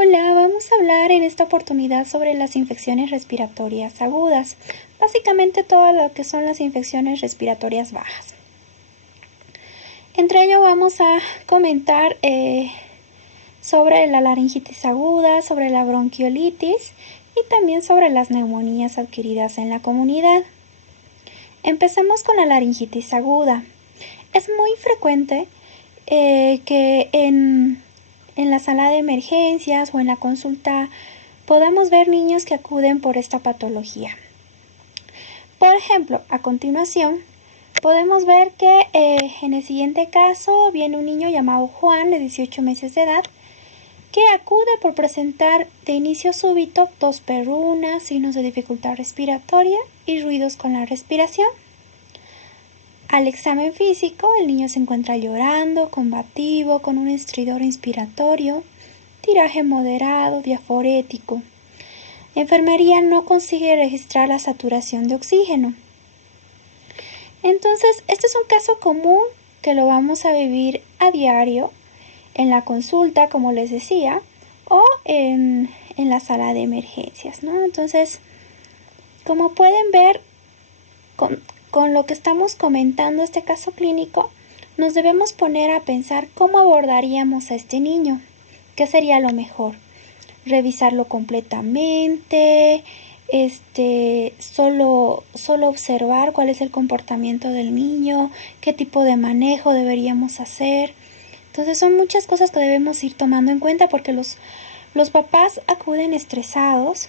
Hola, vamos a hablar en esta oportunidad sobre las infecciones respiratorias agudas, básicamente todo lo que son las infecciones respiratorias bajas. Entre ello vamos a comentar sobre la laringitis aguda, sobre la bronquiolitis y también sobre las neumonías adquiridas en la comunidad. Empecemos con la laringitis aguda. Es muy frecuente que en la sala de emergencias o en la consulta podamos ver niños que acuden por esta patología. Por ejemplo, a continuación podemos ver que en el siguiente caso viene un niño llamado Juan de 18 meses de edad que acude por presentar de inicio súbito tos perruna, signos de dificultad respiratoria y ruidos con la respiración. Al examen físico, el niño se encuentra llorando, combativo, con un estridor inspiratorio, tiraje moderado, diaforético. Enfermería no consigue registrar la saturación de oxígeno. Entonces, este es un caso común que lo vamos a vivir a diario en la consulta, como les decía, o en la sala de emergencias, ¿no? Entonces, como pueden ver, con lo que estamos comentando este caso clínico, nos debemos poner a pensar cómo abordaríamos a este niño. ¿Qué sería lo mejor? Revisarlo completamente, solo observar cuál es el comportamiento del niño, qué tipo de manejo deberíamos hacer. Entonces son muchas cosas que debemos ir tomando en cuenta porque los papás acuden estresados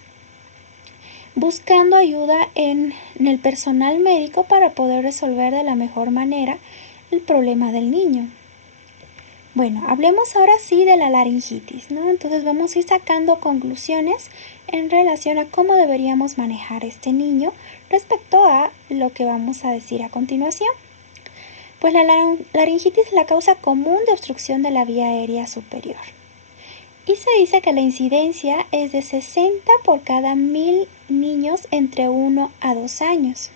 buscando ayuda en el personal médico para poder resolver de la mejor manera el problema del niño. Bueno, hablemos ahora sí de la laringitis, ¿no? Entonces vamos a ir sacando conclusiones en relación a cómo deberíamos manejar este niño respecto a lo que vamos a decir a continuación. Pues la laringitis es la causa común de obstrucción de la vía aérea superior. Y se dice que la incidencia es de 60 por cada 1000 niños entre 1 a 2 años.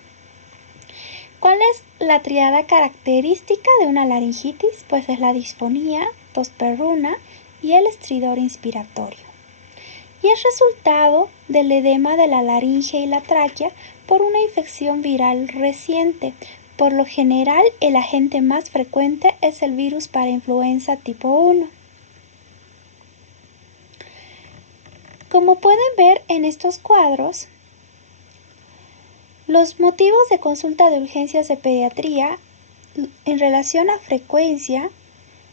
¿Cuál es la triada característica de una laringitis? Pues es la disfonía, tos perruna y el estridor inspiratorio. Y es resultado del edema de la laringe y la tráquea por una infección viral reciente. Por lo general, el agente más frecuente es el virus para influenza tipo 1. Como pueden ver en estos cuadros, los motivos de consulta de urgencias de pediatría en relación a frecuencia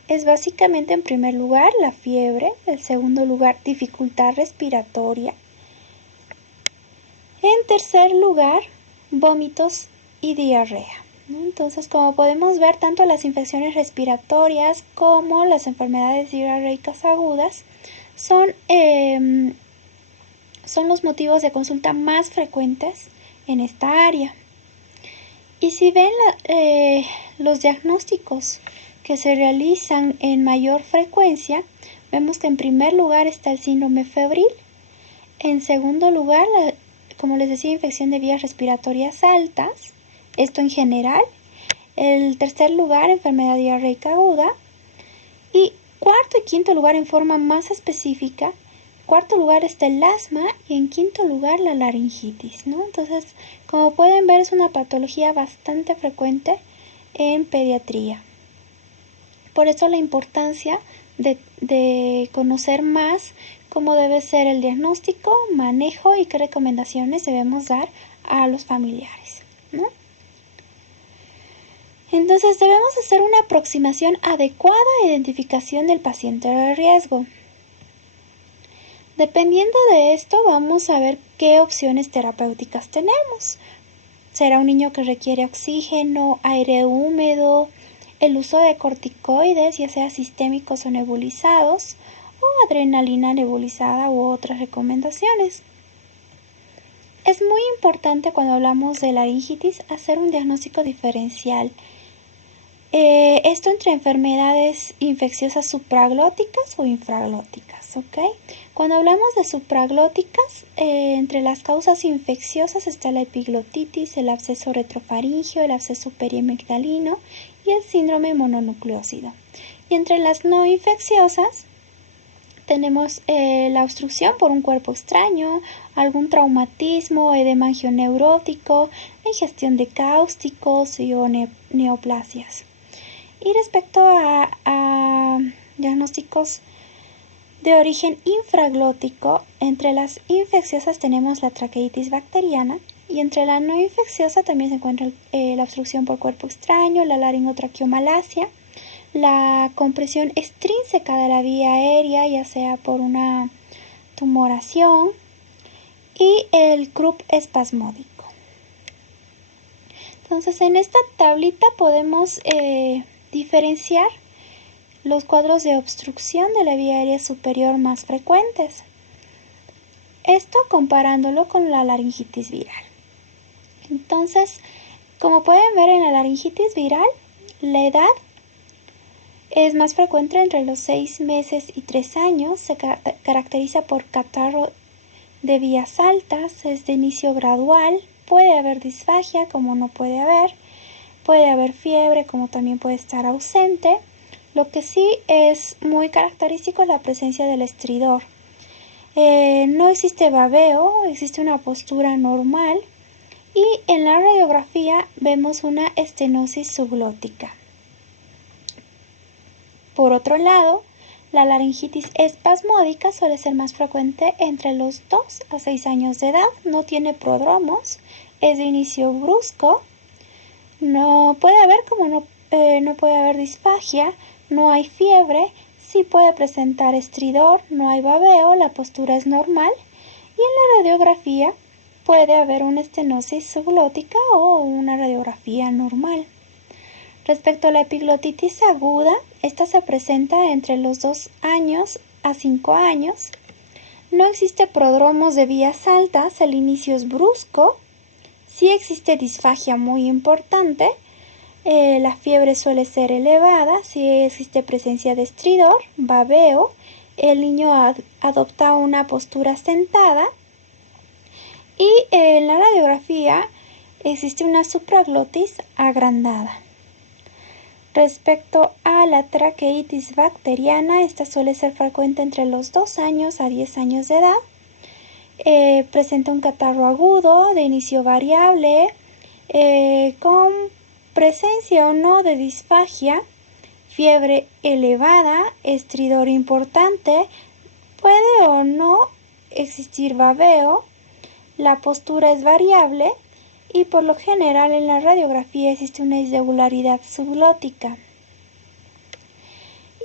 es básicamente en primer lugar la fiebre, en segundo lugar dificultad respiratoria, en tercer lugar vómitos y diarrea. Entonces, como podemos ver, tanto las infecciones respiratorias como las enfermedades diarreicas agudas son los motivos de consulta más frecuentes en esta área. Y si ven los diagnósticos que se realizan en mayor frecuencia, vemos que en primer lugar está el síndrome febril, en segundo lugar, como les decía, infección de vías respiratorias altas, esto en general, en tercer lugar, enfermedad diarreica aguda, y cuarto y quinto lugar en forma más específica, cuarto lugar está el asma y en quinto lugar la laringitis, ¿no? Entonces, como pueden ver, es una patología bastante frecuente en pediatría. Por eso la importancia de conocer más cómo debe ser el diagnóstico, manejo y qué recomendaciones debemos dar a los familiares, ¿no? Entonces debemos hacer una aproximación adecuada a identificación del paciente de riesgo. Dependiendo de esto, vamos a ver qué opciones terapéuticas tenemos. ¿Será un niño que requiere oxígeno, aire húmedo, el uso de corticoides, ya sea sistémicos o nebulizados, o adrenalina nebulizada u otras recomendaciones? Es muy importante cuando hablamos de laringitis hacer un diagnóstico diferencial. Esto entre enfermedades infecciosas supraglóticas o infraglóticas, ¿ok? Cuando hablamos de supraglóticas, entre las causas infecciosas está la epiglotitis, el absceso retrofaringeo, el absceso periamigdalino y el síndrome mononucleósido. Y entre las no infecciosas tenemos la obstrucción por un cuerpo extraño, algún traumatismo, edema angioneurótico, la ingestión de cáusticos y o neoplasias. Y respecto a diagnósticos de origen infraglótico, entre las infecciosas tenemos la traqueitis bacteriana y entre la no infecciosa también se encuentra la obstrucción por cuerpo extraño, la laringotraqueomalacia, la compresión extrínseca de la vía aérea, ya sea por una tumoración, y el croup espasmódico. Entonces, en esta tablita podemos diferenciar los cuadros de obstrucción de la vía aérea superior más frecuentes. Esto comparándolo con la laringitis viral. Entonces, como pueden ver en la laringitis viral, la edad es más frecuente entre los 6 meses y 3 años. Se caracteriza por catarro de vías altas, es de inicio gradual, puede haber disfagia como no puede haber fiebre como también puede estar ausente. Lo que sí es muy característico es la presencia del estridor. No existe babeo, existe una postura normal y en la radiografía vemos una estenosis subglótica. Por otro lado, la laringitis espasmódica suele ser más frecuente entre los 2 a 6 años de edad, no tiene prodromos, es de inicio brusco, no puede haber disfagia, no hay fiebre, sí puede presentar estridor, no hay babeo, la postura es normal y en la radiografía puede haber una estenosis subglótica o una radiografía normal. Respecto a la epiglotitis aguda, esta se presenta entre los 2 años a 5 años. No existe prodromos de vías altas, el inicio es brusco. Sí existe disfagia muy importante. La fiebre suele ser elevada, sí existe presencia de estridor, babeo. El niño adopta una postura sentada. Y en la radiografía existe una supraglotis agrandada. Respecto a la traqueitis bacteriana, esta suele ser frecuente entre los 2 años a 10 años de edad. Presenta un catarro agudo de inicio variable, con presencia o no de disfagia, fiebre elevada, estridor importante, puede o no existir babeo, la postura es variable y por lo general en la radiografía existe una irregularidad subglótica.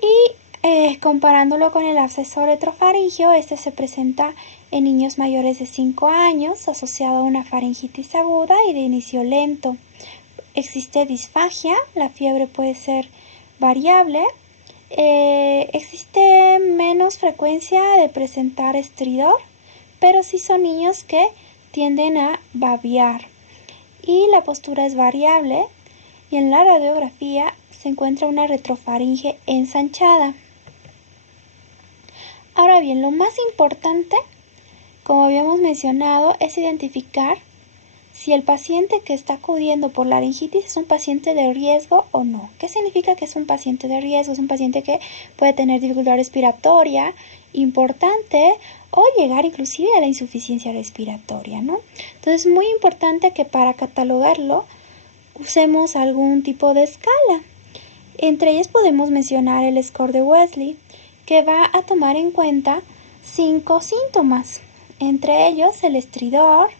Y comparándolo con el absceso retrofaringeo, este se presenta en niños mayores de 5 años, asociado a una faringitis aguda y de inicio lento. Existe disfagia, la fiebre puede ser variable, existe menos frecuencia de presentar estridor, pero sí son niños que tienden a babear. Y la postura es variable y en la radiografía se encuentra una retrofaringe ensanchada. Ahora bien, lo más importante, como habíamos mencionado, es identificar si el paciente que está acudiendo por laringitis es un paciente de riesgo o no. ¿Qué significa que es un paciente de riesgo? Es un paciente que puede tener dificultad respiratoria importante o llegar inclusive a la insuficiencia respiratoria, ¿no? Entonces es muy importante que para catalogarlo usemos algún tipo de escala. Entre ellas podemos mencionar el score de Wesley, que va a tomar en cuenta 5 síntomas, entre ellos el estridor,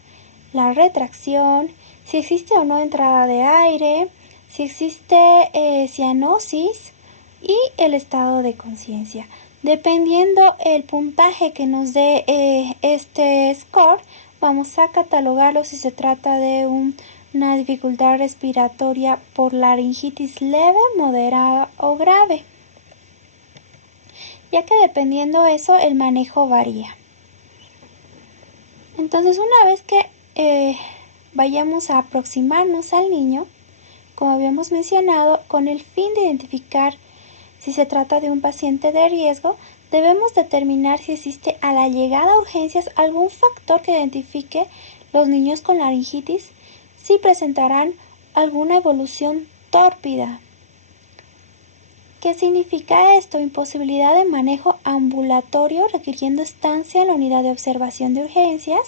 la retracción, si existe o no entrada de aire, si existe cianosis y el estado de conciencia. Dependiendo el puntaje que nos dé este score, vamos a catalogarlo si se trata de una dificultad respiratoria por laringitis leve, moderada o grave, ya que dependiendo eso el manejo varía. Entonces, una vez que vayamos a aproximarnos al niño, como habíamos mencionado, con el fin de identificar si se trata de un paciente de riesgo, debemos determinar si existe a la llegada a urgencias algún factor que identifique los niños con laringitis, si presentarán alguna evolución tórpida. ¿Qué significa esto? Imposibilidad de manejo ambulatorio requiriendo estancia en la unidad de observación de urgencias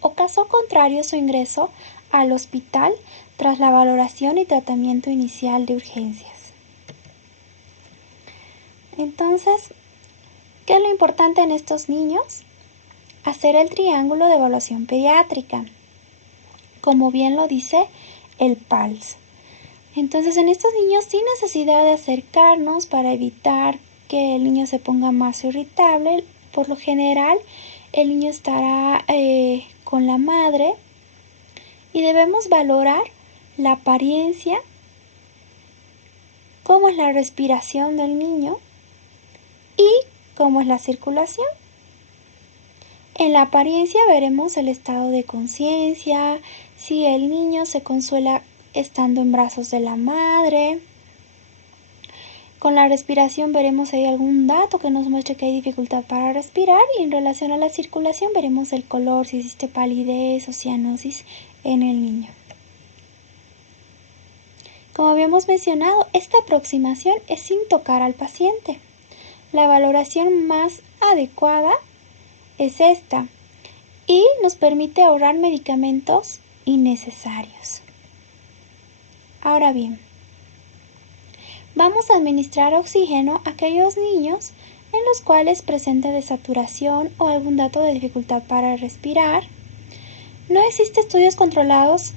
o caso contrario su ingreso al hospital tras la valoración y tratamiento inicial de urgencias. Entonces, ¿qué es lo importante en estos niños? Hacer el triángulo de evaluación pediátrica, como bien lo dice el PALS. Entonces, en estos niños sin necesidad de acercarnos para evitar que el niño se ponga más irritable, por lo general el niño estará con la madre y debemos valorar la apariencia, cómo es la respiración del niño y cómo es la circulación. En la apariencia veremos el estado de conciencia, si el niño se consuela estando en brazos de la madre. Con la respiración veremos si hay algún dato que nos muestre que hay dificultad para respirar y en relación a la circulación veremos el color, si existe palidez o cianosis en el niño. Como habíamos mencionado, esta aproximación es sin tocar al paciente. La valoración más adecuada es esta y nos permite ahorrar medicamentos innecesarios. Ahora bien, vamos a administrar oxígeno a aquellos niños en los cuales presente desaturación o algún dato de dificultad para respirar. No existen estudios controlados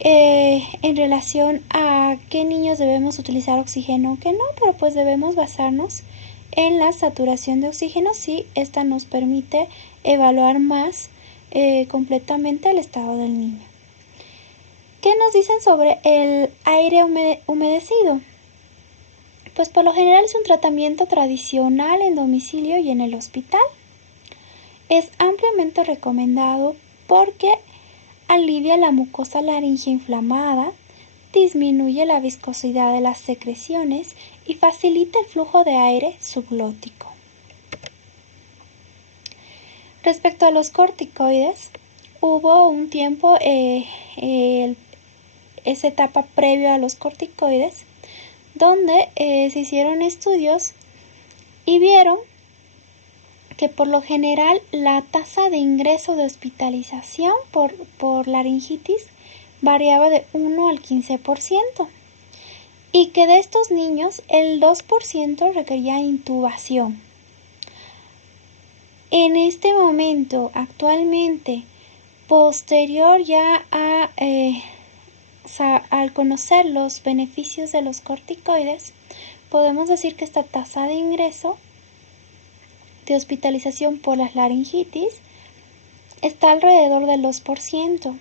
en relación a qué niños debemos utilizar oxígeno o qué no, pero pues debemos basarnos en la saturación de oxígeno si esta nos permite evaluar más completamente el estado del niño. ¿Qué nos dicen sobre el aire humedecido? Pues por lo general es un tratamiento tradicional en domicilio y en el hospital. Es ampliamente recomendado porque alivia la mucosa laringea inflamada, disminuye la viscosidad de las secreciones y facilita el flujo de aire subglótico. Respecto a los corticoides, hubo un tiempo, esa etapa previa a los corticoides, donde se hicieron estudios y vieron que por lo general la tasa de ingreso de hospitalización por laringitis variaba de 1 al 15% y que de estos niños el 2% requería intubación. En este momento, actualmente, posterior ya al conocer los beneficios de los corticoides, podemos decir que esta tasa de ingreso de hospitalización por las laringitis está alrededor del 2%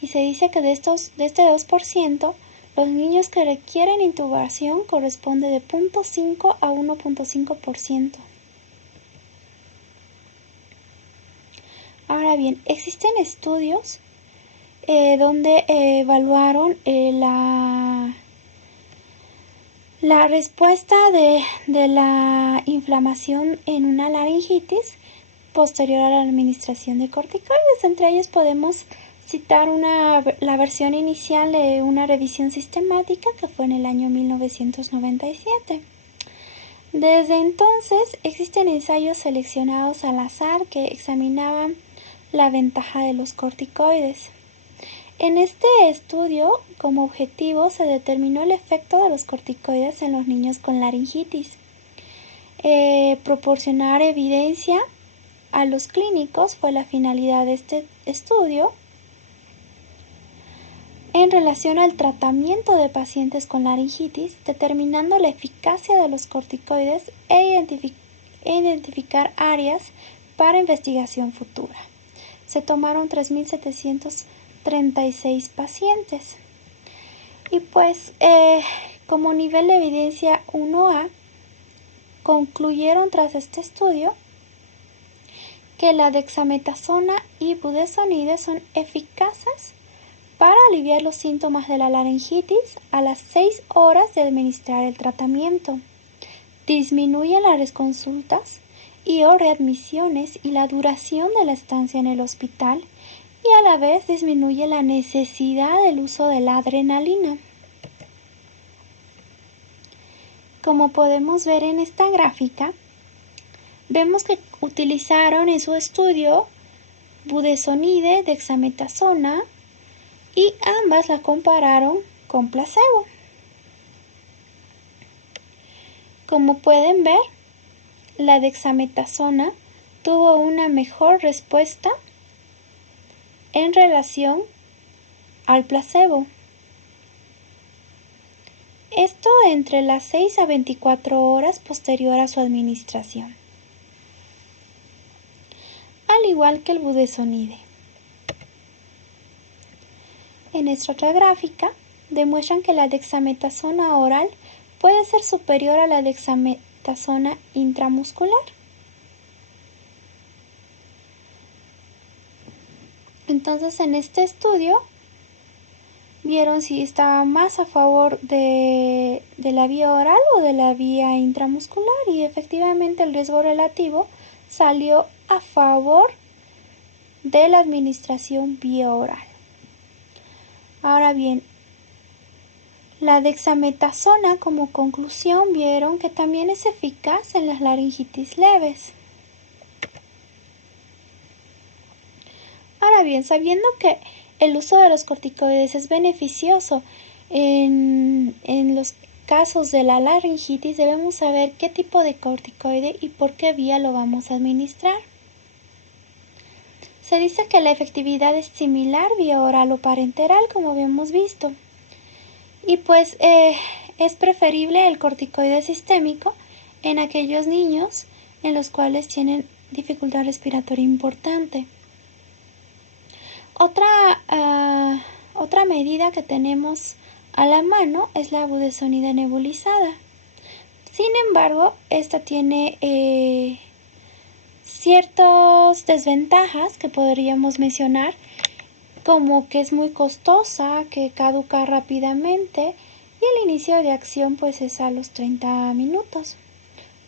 y se dice que de este 2%, los niños que requieren intubación corresponde de 0.5 a 1.5%. Ahora bien, existen estudios donde evaluaron la respuesta de la inflamación en una laringitis posterior a la administración de corticoides. Entre ellos podemos citar la versión inicial de una revisión sistemática que fue en el año 1997. Desde entonces existen ensayos seleccionados al azar que examinaban la ventaja de los corticoides. En este estudio, como objetivo, se determinó el efecto de los corticoides en los niños con laringitis. Proporcionar evidencia a los clínicos fue la finalidad de este estudio en relación al tratamiento de pacientes con laringitis, determinando la eficacia de los corticoides e identificar áreas para investigación futura. Se tomaron 3.736 pacientes y pues como nivel de evidencia 1A concluyeron tras este estudio que la dexametasona y budesonide son eficaces para aliviar los síntomas de la laringitis a las 6 horas de administrar el tratamiento. Disminuye las reconsultas y o readmisiones y la duración de la estancia en el hospital y a la vez disminuye la necesidad del uso de la adrenalina. como podemos ver en esta gráfica, vemos que utilizaron en su estudio budesonide, dexametasona, y ambas la compararon con placebo. Como pueden ver, la dexametasona tuvo una mejor respuesta en relación al placebo. Esto entre las 6 a 24 horas posterior a su administración, al igual que el budesonide. En esta otra gráfica demuestran que la dexametasona oral puede ser superior a la dexametasona intramuscular. Entonces, en este estudio vieron si estaba más a favor de la vía oral o de la vía intramuscular, y efectivamente el riesgo relativo salió a favor de la administración vía oral. Ahora bien, la dexametasona, como conclusión, vieron que también es eficaz en las laringitis leves. Ahora bien, sabiendo que el uso de los corticoides es beneficioso en los casos de la laringitis, debemos saber qué tipo de corticoide y por qué vía lo vamos a administrar. Se dice que la efectividad es similar vía oral o parenteral, como habíamos visto. Y pues es preferible el corticoide sistémico en aquellos niños en los cuales tienen dificultad respiratoria importante. Otra medida que tenemos a la mano es la budesonida nebulizada. Sin embargo, esta tiene ciertas desventajas que podríamos mencionar, como que es muy costosa, que caduca rápidamente y el inicio de acción pues es a los 30 minutos.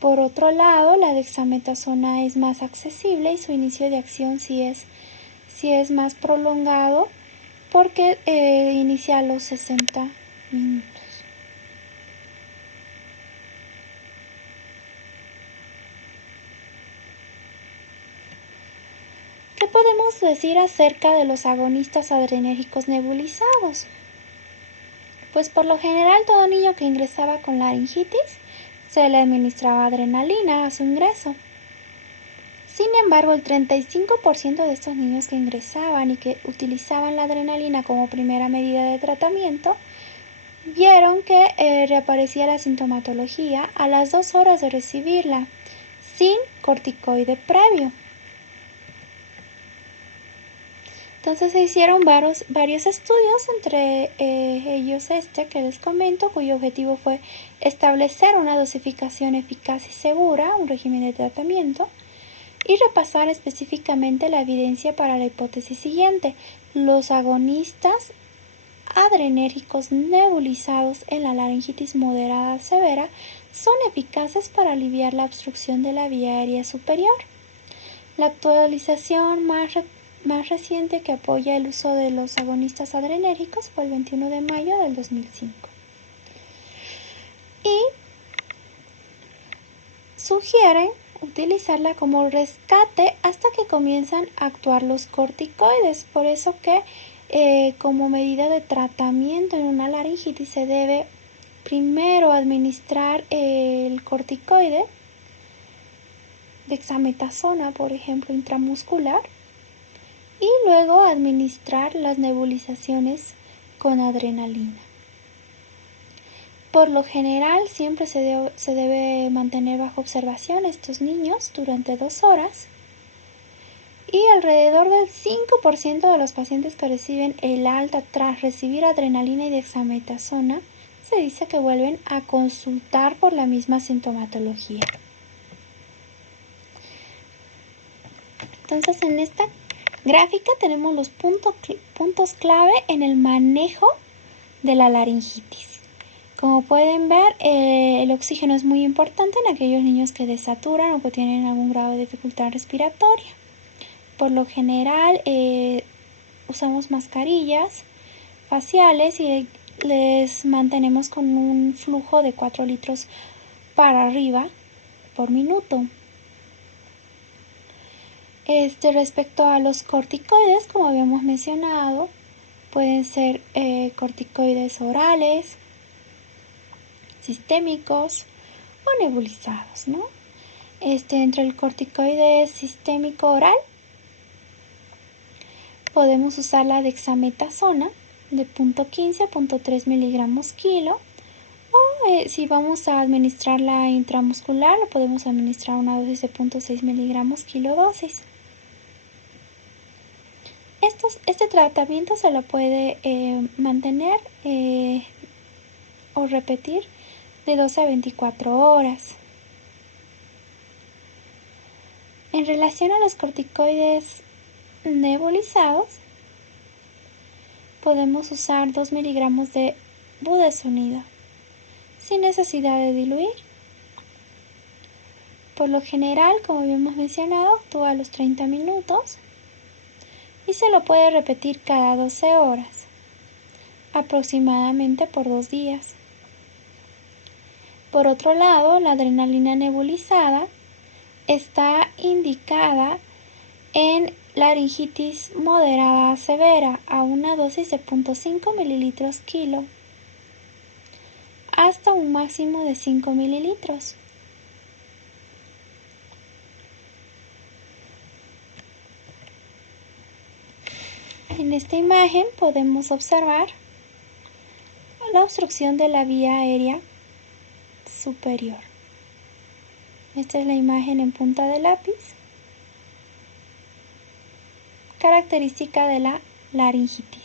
Por otro lado, la dexametasona es más accesible y su inicio de acción sí es más prolongado, porque inicia a los 60 minutos. ¿Qué podemos decir acerca de los agonistas adrenérgicos nebulizados? Pues por lo general todo niño que ingresaba con laringitis se le administraba adrenalina a su ingreso. Sin embargo, el 35% de estos niños que ingresaban y que utilizaban la adrenalina como primera medida de tratamiento, vieron que reaparecía la sintomatología a las 2 horas de recibirla, sin corticoide previo. Entonces se hicieron varios estudios, entre ellos este que les comento, cuyo objetivo fue establecer una dosificación eficaz y segura, un régimen de tratamiento, y repasar específicamente la evidencia para la hipótesis siguiente: los agonistas adrenérgicos nebulizados en la laringitis moderada severa son eficaces para aliviar la obstrucción de la vía aérea superior. La actualización más reciente que apoya el uso de los agonistas adrenérgicos fue el 21 de mayo del 2005. Y sugieren utilizarla como rescate hasta que comienzan a actuar los corticoides. Por eso que como medida de tratamiento en una laringitis se debe primero administrar el corticoide, dexametasona, por ejemplo, intramuscular, y luego administrar las nebulizaciones con adrenalina. Por lo general, siempre se debe mantener bajo observación a estos niños durante 2 horas, y alrededor del 5% de los pacientes que reciben el alta tras recibir adrenalina y dexametasona se dice que vuelven a consultar por la misma sintomatología. Entonces, en esta gráfica tenemos los puntos clave en el manejo de la laringitis. Como pueden ver, el oxígeno es muy importante en aquellos niños que desaturan o que tienen algún grado de dificultad respiratoria. Por lo general usamos mascarillas faciales y les mantenemos con un flujo de 4 litros para arriba por minuto. Respecto a los corticoides, como habíamos mencionado, pueden ser corticoides orales, sistémicos o nebulizados, ¿no? Entre el corticoide sistémico oral podemos usar la dexametasona de 0.15 a 0.3 miligramos kilo, o si vamos a administrar la intramuscular, lo podemos administrar una dosis de 0.6 miligramos kilo dosis. Este tratamiento se lo puede mantener o repetir de 12 a 24 horas. En relación a los corticoides nebulizados, podemos usar 2 miligramos de budesonida sin necesidad de diluir. Por lo general, como habíamos mencionado, actúa a los 30 minutos y se lo puede repetir cada 12 horas, aproximadamente por 2 días. Por otro lado, la adrenalina nebulizada está indicada en laringitis moderada a severa a una dosis de 0.5 mililitros kilo hasta un máximo de 5 mililitros. En esta imagen podemos observar la obstrucción de la vía aérea superior. Esta es la imagen en punta de lápiz, característica de la laringitis.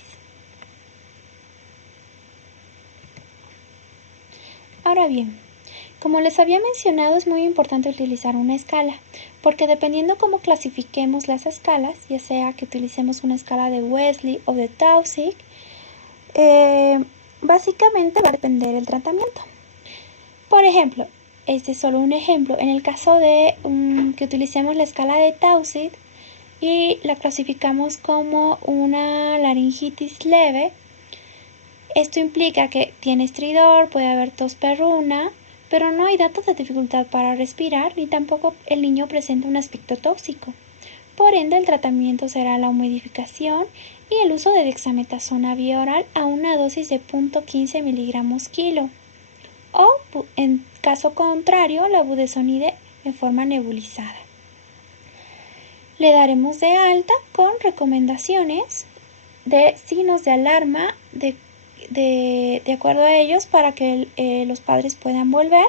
Ahora bien, como les había mencionado, es muy importante utilizar una escala, porque dependiendo cómo clasifiquemos las escalas, ya sea que utilicemos una escala de Wesley o de Taussig, básicamente va a depender el tratamiento. Por ejemplo, este es solo un ejemplo. En el caso de que utilicemos la escala de Taussig y la clasificamos como una laringitis leve, esto implica que tiene estridor, puede haber tos perruna, pero no hay datos de dificultad para respirar ni tampoco el niño presenta un aspecto tóxico. Por ende, el tratamiento será la humidificación y el uso de dexametasona vía oral a una dosis de 0.15 miligramos kilo. O, en caso contrario, la budesonide en forma nebulizada. Le daremos de alta con recomendaciones de signos de alarma de acuerdo a ellos para que los padres puedan volver.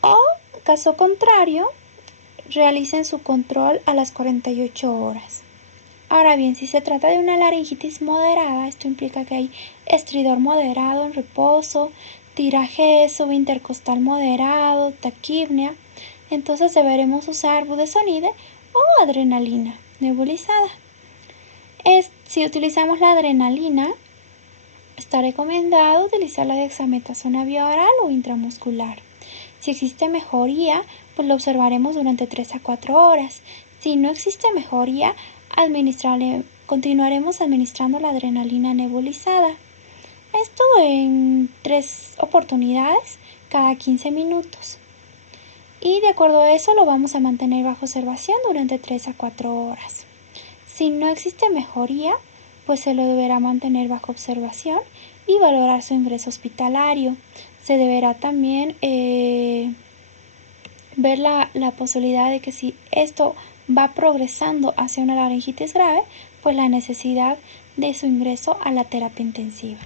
O, caso contrario, realicen su control a las 48 horas. Ahora bien, si se trata de una laringitis moderada, esto implica que hay estridor moderado en reposo, tiraje subintercostal moderado, taquipnea, entonces deberemos usar budesonide o adrenalina nebulizada. Si utilizamos la adrenalina, está recomendado utilizar la dexametasona vía oral o intramuscular. Si existe mejoría, pues lo observaremos durante 3 a 4 horas. Si no existe mejoría, continuaremos administrando la adrenalina nebulizada. Esto en 3 oportunidades cada 15 minutos. Y de acuerdo a eso lo vamos a mantener bajo observación durante 3 a 4 horas. Si no existe mejoría, pues se lo deberá mantener bajo observación y valorar su ingreso hospitalario. Se deberá también ver la posibilidad de que si esto va progresando hacia una laringitis grave, pues la necesidad de su ingreso a la terapia intensiva.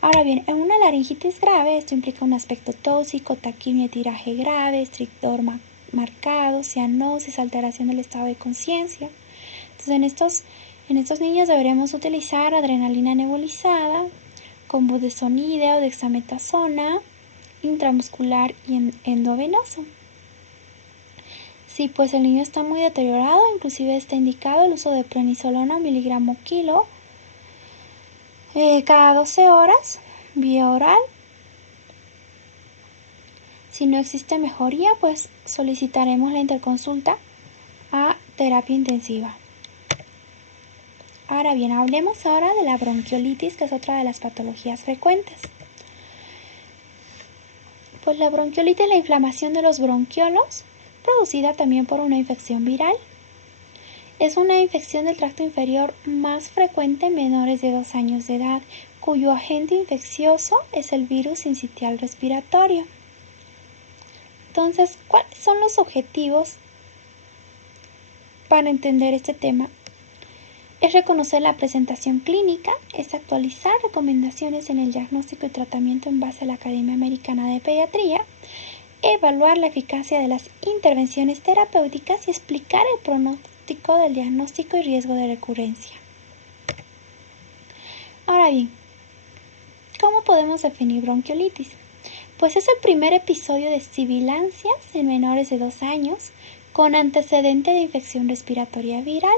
Ahora bien, en una laringitis grave, esto implica un aspecto tóxico, taquipnea y tiraje grave, estridor marcado, cianosis, alteración del estado de conciencia. Entonces, en estos niños deberemos utilizar adrenalina nebulizada con budesonide o dexametasona intramuscular y endovenoso. Si pues el niño está muy deteriorado, inclusive está indicado el uso de prednisolona miligramo kilo cada 12 horas vía oral. Si no existe mejoría, pues solicitaremos la interconsulta a terapia intensiva. Ahora bien, hablemos ahora de la bronquiolitis, que es otra de las patologías frecuentes. Pues la bronquiolitis es la inflamación de los bronquiolos, producida también por una infección viral. Es una infección del tracto inferior más frecuente en menores de 2 años de edad, cuyo agente infeccioso es el virus sincitial respiratorio. Entonces, ¿cuáles son los objetivos para entender este tema? Es reconocer la presentación clínica, es actualizar recomendaciones en el diagnóstico y tratamiento en base a la Academia Americana de Pediatría, evaluar la eficacia de las intervenciones terapéuticas y explicar el pronóstico del diagnóstico y riesgo de recurrencia. Ahora bien, ¿cómo podemos definir bronquiolitis? Pues es el primer episodio de sibilancias en menores de 2 años con antecedente de infección respiratoria viral.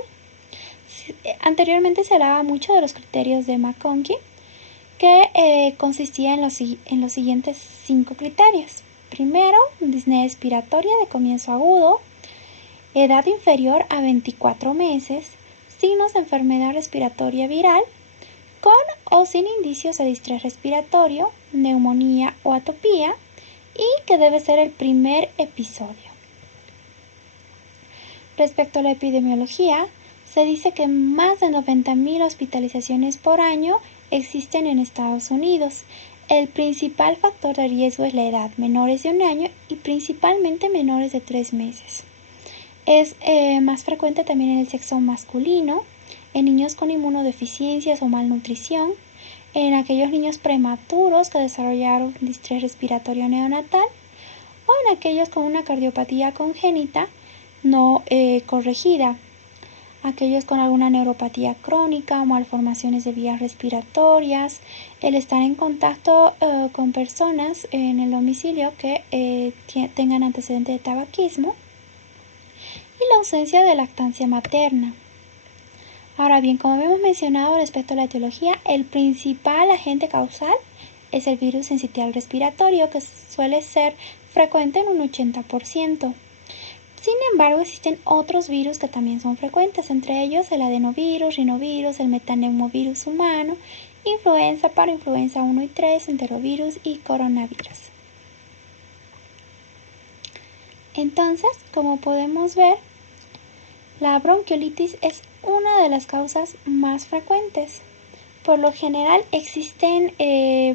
Anteriormente se hablaba mucho de los criterios de McConkie, que consistía en los siguientes 5 criterios. Primero, disnea respiratoria de comienzo agudo, edad inferior a 24 meses, signos de enfermedad respiratoria viral, con o sin indicios de distrés respiratorio, neumonía o atopía, y que debe ser el primer episodio. Respecto a la epidemiología, se dice que más de 90.000 hospitalizaciones por año existen en Estados Unidos. El principal factor de riesgo es la edad, menores de 1 año y principalmente menores de 3 meses. Es más frecuente también en el sexo masculino, en niños con inmunodeficiencias o malnutrición, en aquellos niños prematuros que desarrollaron distrés respiratorio neonatal o en aquellos con una cardiopatía congénita no corregida, aquellos con alguna neuropatía crónica o malformaciones de vías respiratorias, el estar en contacto con personas en el domicilio que tengan antecedentes de tabaquismo y la ausencia de lactancia materna. Ahora bien, como habíamos mencionado respecto a la etiología, el principal agente causal es el virus sincitial respiratorio, que suele ser frecuente en un 80%. Sin embargo, existen otros virus que también son frecuentes, entre ellos el adenovirus, rinovirus, el metaneumovirus humano, influenza, parainfluenza 1 y 3, enterovirus y coronavirus. Entonces, como podemos ver, la bronquiolitis es una de las causas más frecuentes. Por lo general existen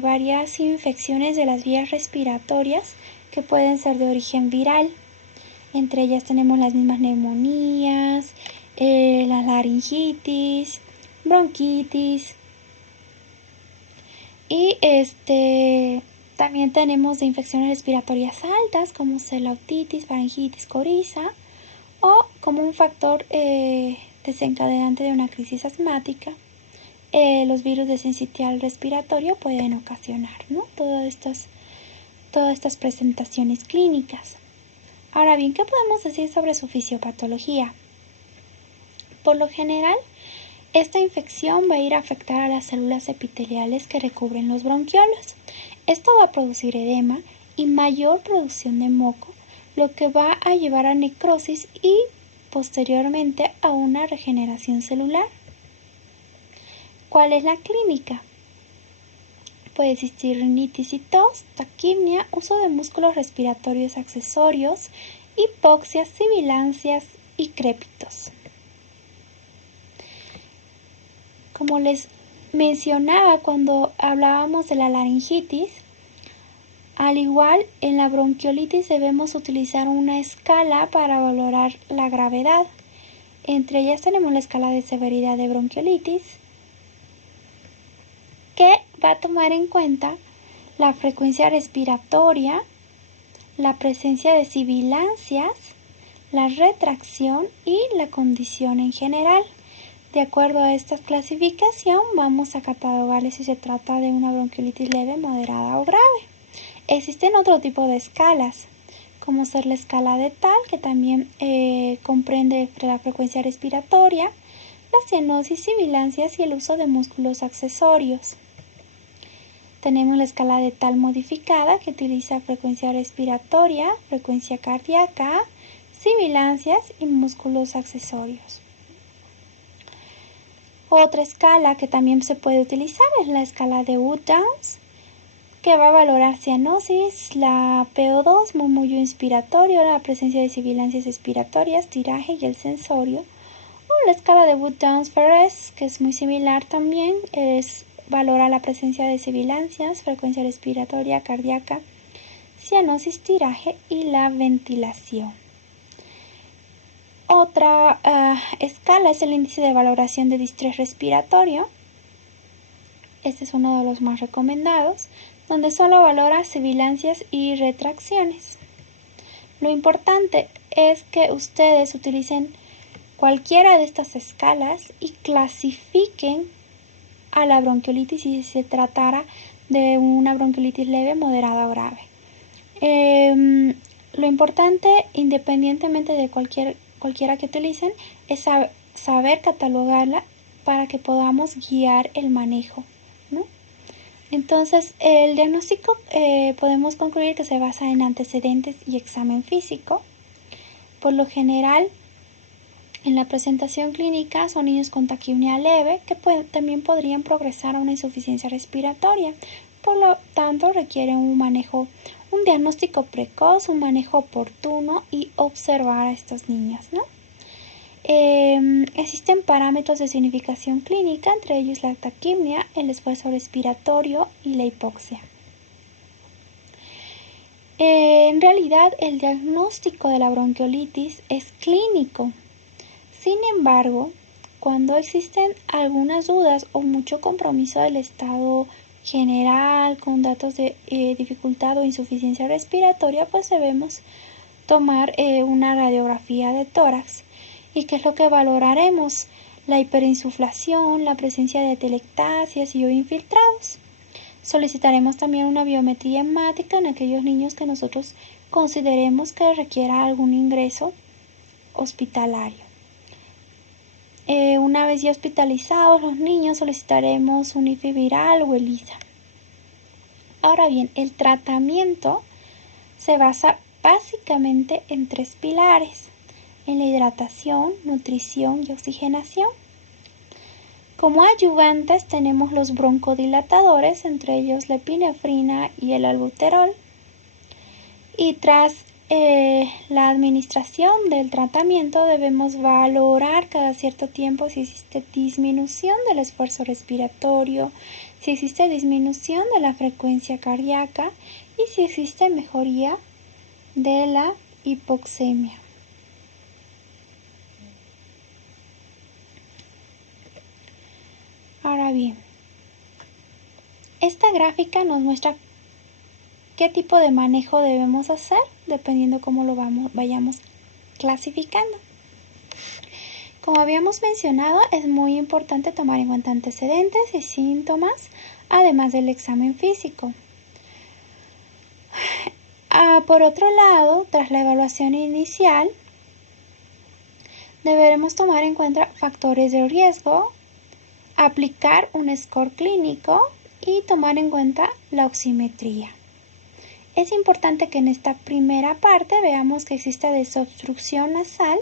varias infecciones de las vías respiratorias que pueden ser de origen viral. Entre ellas tenemos las mismas neumonías, la laringitis, bronquitis y también tenemos de infecciones respiratorias altas como celotitis, faringitis, coriza o como un factor desencadenante de una crisis asmática. Los virus de sincitial respiratorio pueden ocasionar, ¿no? todas estas presentaciones clínicas. Ahora bien, ¿qué podemos decir sobre su fisiopatología? Por lo general, esta infección va a ir a afectar a las células epiteliales que recubren los bronquiolos. Esto va a producir edema y mayor producción de moco, lo que va a llevar a necrosis y posteriormente a una regeneración celular. ¿Cuál es la clínica? Puede existir rinitis y tos, taquipnia, uso de músculos respiratorios accesorios, hipoxias, sibilancias y crépitos. Como les mencionaba cuando hablábamos de la laringitis, al igual en la bronquiolitis debemos utilizar una escala para valorar la gravedad. Entre ellas tenemos la escala de severidad de bronquiolitis, que va a tomar en cuenta la frecuencia respiratoria, la presencia de sibilancias, la retracción y la condición en general. De acuerdo a esta clasificación, vamos a catalogarle si se trata de una bronquiolitis leve, moderada o grave. Existen otro tipo de escalas, como ser la escala de Tal, que también comprende la frecuencia respiratoria, la cianosis, sibilancias y el uso de músculos accesorios. Tenemos la escala de Tal modificada, que utiliza frecuencia respiratoria, frecuencia cardíaca, sibilancias y músculos accesorios. Otra escala que también se puede utilizar es la escala de Wood-Downs, que va a valorar cianosis, la PO2, murmullo inspiratorio, la presencia de sibilancias expiratorias, tiraje y el sensorio. La escala de Wood-Downs-Ferrez, que es muy similar también, valora la presencia de sibilancias, frecuencia respiratoria, cardíaca, cianosis, tiraje y la ventilación. Otra escala es el índice de valoración de distrés respiratorio. Este es uno de los más recomendados, donde solo valora sibilancias y retracciones. Lo importante es que ustedes utilicen cualquiera de estas escalas y clasifiquen a la bronquiolitis si se tratara de una bronquiolitis leve, moderada o grave. Lo importante, independientemente de cualquiera que utilicen, es saber catalogarla para que podamos guiar el manejo, ¿no? Entonces, el diagnóstico podemos concluir que se basa en antecedentes y examen físico. Por lo general, en la presentación clínica son niños con taquipnea leve que también podrían progresar a una insuficiencia respiratoria. Por lo tanto, requieren un diagnóstico precoz, un manejo oportuno y observar a estos niños, ¿no? Existen parámetros de significación clínica, entre ellos la taquipnea, el esfuerzo respiratorio y la hipoxia. En realidad, el diagnóstico de la bronquiolitis es clínico. Sin embargo, cuando existen algunas dudas o mucho compromiso del estado general con datos de dificultad o insuficiencia respiratoria, pues debemos tomar una radiografía de tórax. ¿Y qué es lo que valoraremos? La hiperinsuflación, la presencia de atelectasias y o infiltrados. Solicitaremos también una biometría hemática en aquellos niños que nosotros consideremos que requiera algún ingreso hospitalario. Una vez ya hospitalizados los niños, solicitaremos un IFI viral o ELISA. Ahora bien, el tratamiento se basa básicamente en 3 pilares: en la hidratación, nutrición y oxigenación. Como ayudantes tenemos los broncodilatadores, entre ellos la epinefrina y el albuterol. Y tras la administración del tratamiento debemos valorar cada cierto tiempo si existe disminución del esfuerzo respiratorio, si existe disminución de la frecuencia cardíaca y si existe mejoría de la hipoxemia. Ahora bien, esta gráfica nos muestra qué tipo de manejo debemos hacer dependiendo cómo lo vayamos clasificando. Como habíamos mencionado, es muy importante tomar en cuenta antecedentes y síntomas, además del examen físico. Por otro lado, tras la evaluación inicial, deberemos tomar en cuenta factores de riesgo, aplicar un score clínico y tomar en cuenta la oximetría. Es importante que en esta primera parte veamos que existe desobstrucción nasal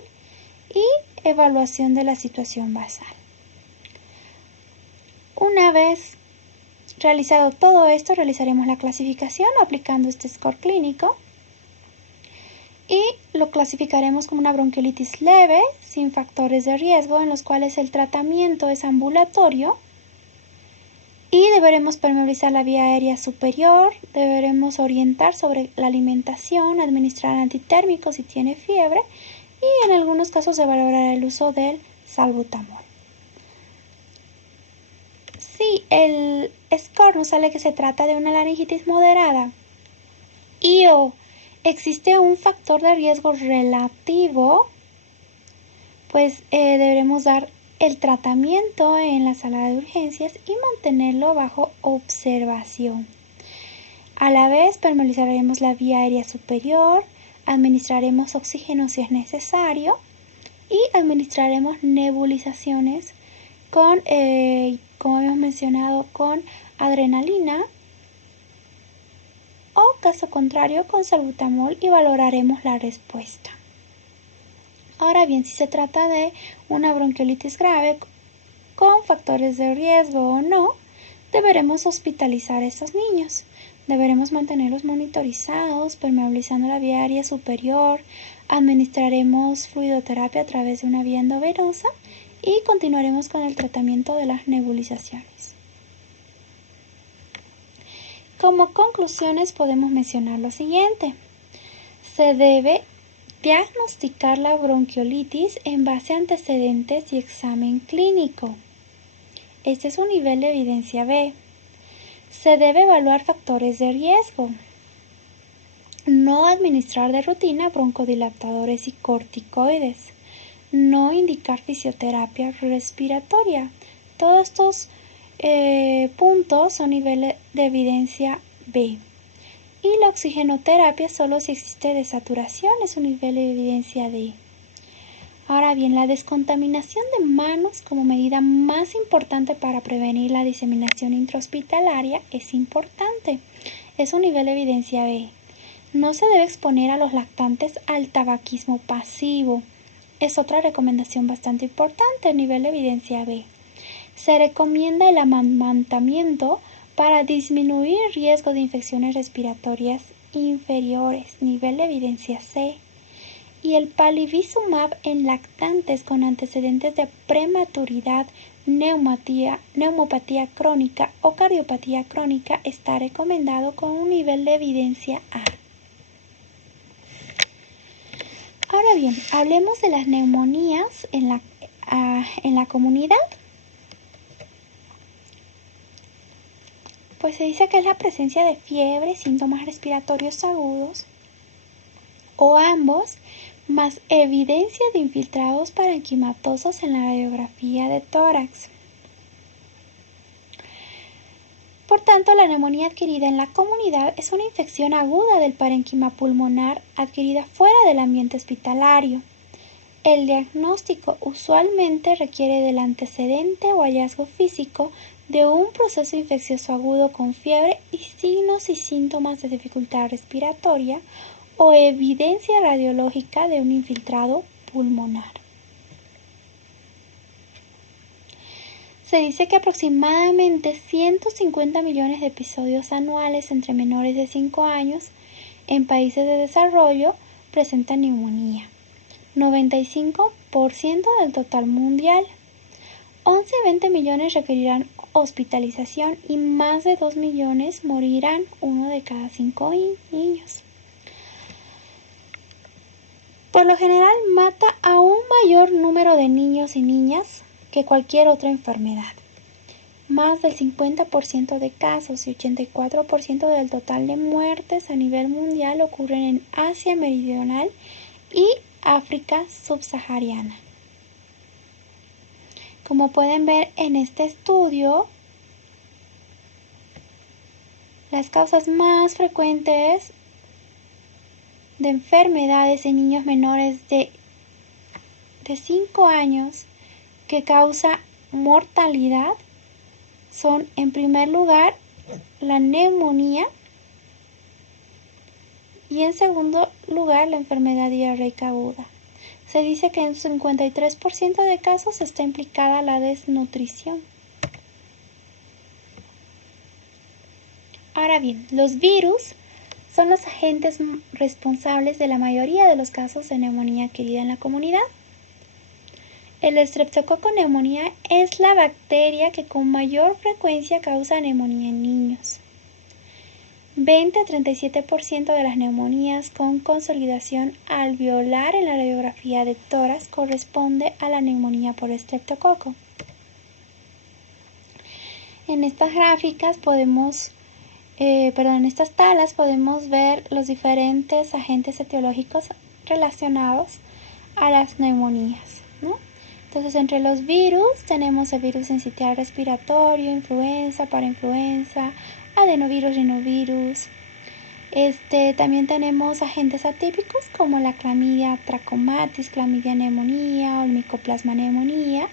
y evaluación de la situación basal. Una vez realizado todo esto, realizaremos la clasificación aplicando este score clínico y lo clasificaremos como una bronquiolitis leve, sin factores de riesgo, en los cuales el tratamiento es ambulatorio. Y deberemos permeabilizar la vía aérea superior, deberemos orientar sobre la alimentación, administrar antitérmicos si tiene fiebre y en algunos casos se valorará el uso del salbutamol. Si el score nos sale que se trata de una laringitis moderada y o existe un factor de riesgo relativo, pues deberemos dar el tratamiento en la sala de urgencias y mantenerlo bajo observación. A la vez, permeabilizaremos la vía aérea superior, administraremos oxígeno si es necesario y administraremos nebulizaciones con, como hemos mencionado, con adrenalina o, caso contrario, con salbutamol y valoraremos la respuesta. Ahora bien, si se trata de una bronquiolitis grave con factores de riesgo o no, deberemos hospitalizar a estos niños. Deberemos mantenerlos monitorizados, permeabilizando la vía aérea superior, administraremos fluidoterapia a través de una vía endovenosa y continuaremos con el tratamiento de las nebulizaciones. Como conclusiones podemos mencionar lo siguiente. Se debe diagnosticar la bronquiolitis en base a antecedentes y examen clínico. Este es un nivel de evidencia B. Se debe evaluar factores de riesgo. No administrar de rutina broncodilatadores y corticoides. No indicar fisioterapia respiratoria. Todos estos puntos son niveles de evidencia B. Y la oxigenoterapia solo si existe desaturación es un nivel de evidencia D. Ahora bien, la descontaminación de manos como medida más importante para prevenir la diseminación intrahospitalaria es importante. Es un nivel de evidencia B. No se debe exponer a los lactantes al tabaquismo pasivo. Es otra recomendación bastante importante, nivel de evidencia B. Se recomienda el amamantamiento para disminuir el riesgo de infecciones respiratorias inferiores, nivel de evidencia C. Y el palivizumab en lactantes con antecedentes de prematuridad, neumopatía crónica o cardiopatía crónica está recomendado con un nivel de evidencia A. Ahora bien, hablemos de las neumonías en la comunidad. Pues se dice que es la presencia de fiebre, síntomas respiratorios agudos o ambos, más evidencia de infiltrados parenquimatosos en la radiografía de tórax. Por tanto, la neumonía adquirida en la comunidad es una infección aguda del parénquima pulmonar adquirida fuera del ambiente hospitalario. El diagnóstico usualmente requiere del antecedente o hallazgo físico de un proceso infeccioso agudo con fiebre y signos y síntomas de dificultad respiratoria o evidencia radiológica de un infiltrado pulmonar. Se dice que aproximadamente 150 millones de episodios anuales entre menores de 5 años en países de desarrollo presentan neumonía, 95% del total mundial. 11 a 20 millones requerirán hospitalización y más de 2 millones morirán, 1 de cada 5 niños. Por lo general mata a un mayor número de niños y niñas que cualquier otra enfermedad. Más del 50% de casos y 84% del total de muertes a nivel mundial ocurren en Asia Meridional y África subsahariana. Como pueden ver en este estudio, las causas más frecuentes de enfermedades en niños menores de 5 años que causa mortalidad son, en primer lugar, la neumonía y en segundo lugar la enfermedad diarreica aguda. Se dice que en 53% de casos está implicada la desnutrición. Ahora bien, los virus son los agentes responsables de la mayoría de los casos de neumonía adquirida en la comunidad. El Streptococcus pneumoniae es la bacteria que con mayor frecuencia causa neumonía en niños. 20 a 37% de las neumonías con consolidación alveolar en la radiografía de tórax corresponde a la neumonía por estreptococo. En estas gráficas en estas tablas podemos ver los diferentes agentes etiológicos relacionados a las neumonías, ¿no? Entonces, entre los virus tenemos el virus sincitial respiratorio, influenza, parainfluenza, adenovirus, rinovirus. También tenemos agentes atípicos como la clamidia trachomatis, clamidia pneumonía o el mycoplasma pneumonía.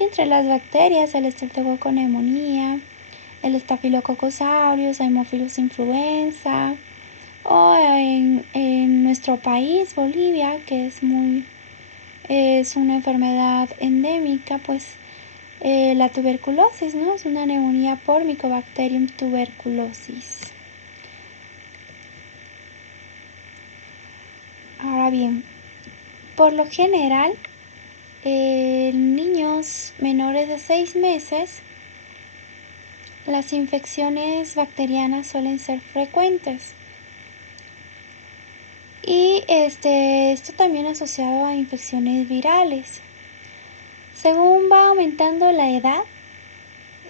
Y entre las bacterias, el Streptococcus pneumoniae, el Staphylococcus aureus, Haemophilus influenza, o en nuestro país, Bolivia, que es una enfermedad endémica, pues la tuberculosis, ¿no? Es una neumonía por Mycobacterium tuberculosis. Ahora bien, por lo general, en niños menores de 6 meses, las infecciones bacterianas suelen ser frecuentes. Y esto también asociado a infecciones virales. Según va aumentando la edad,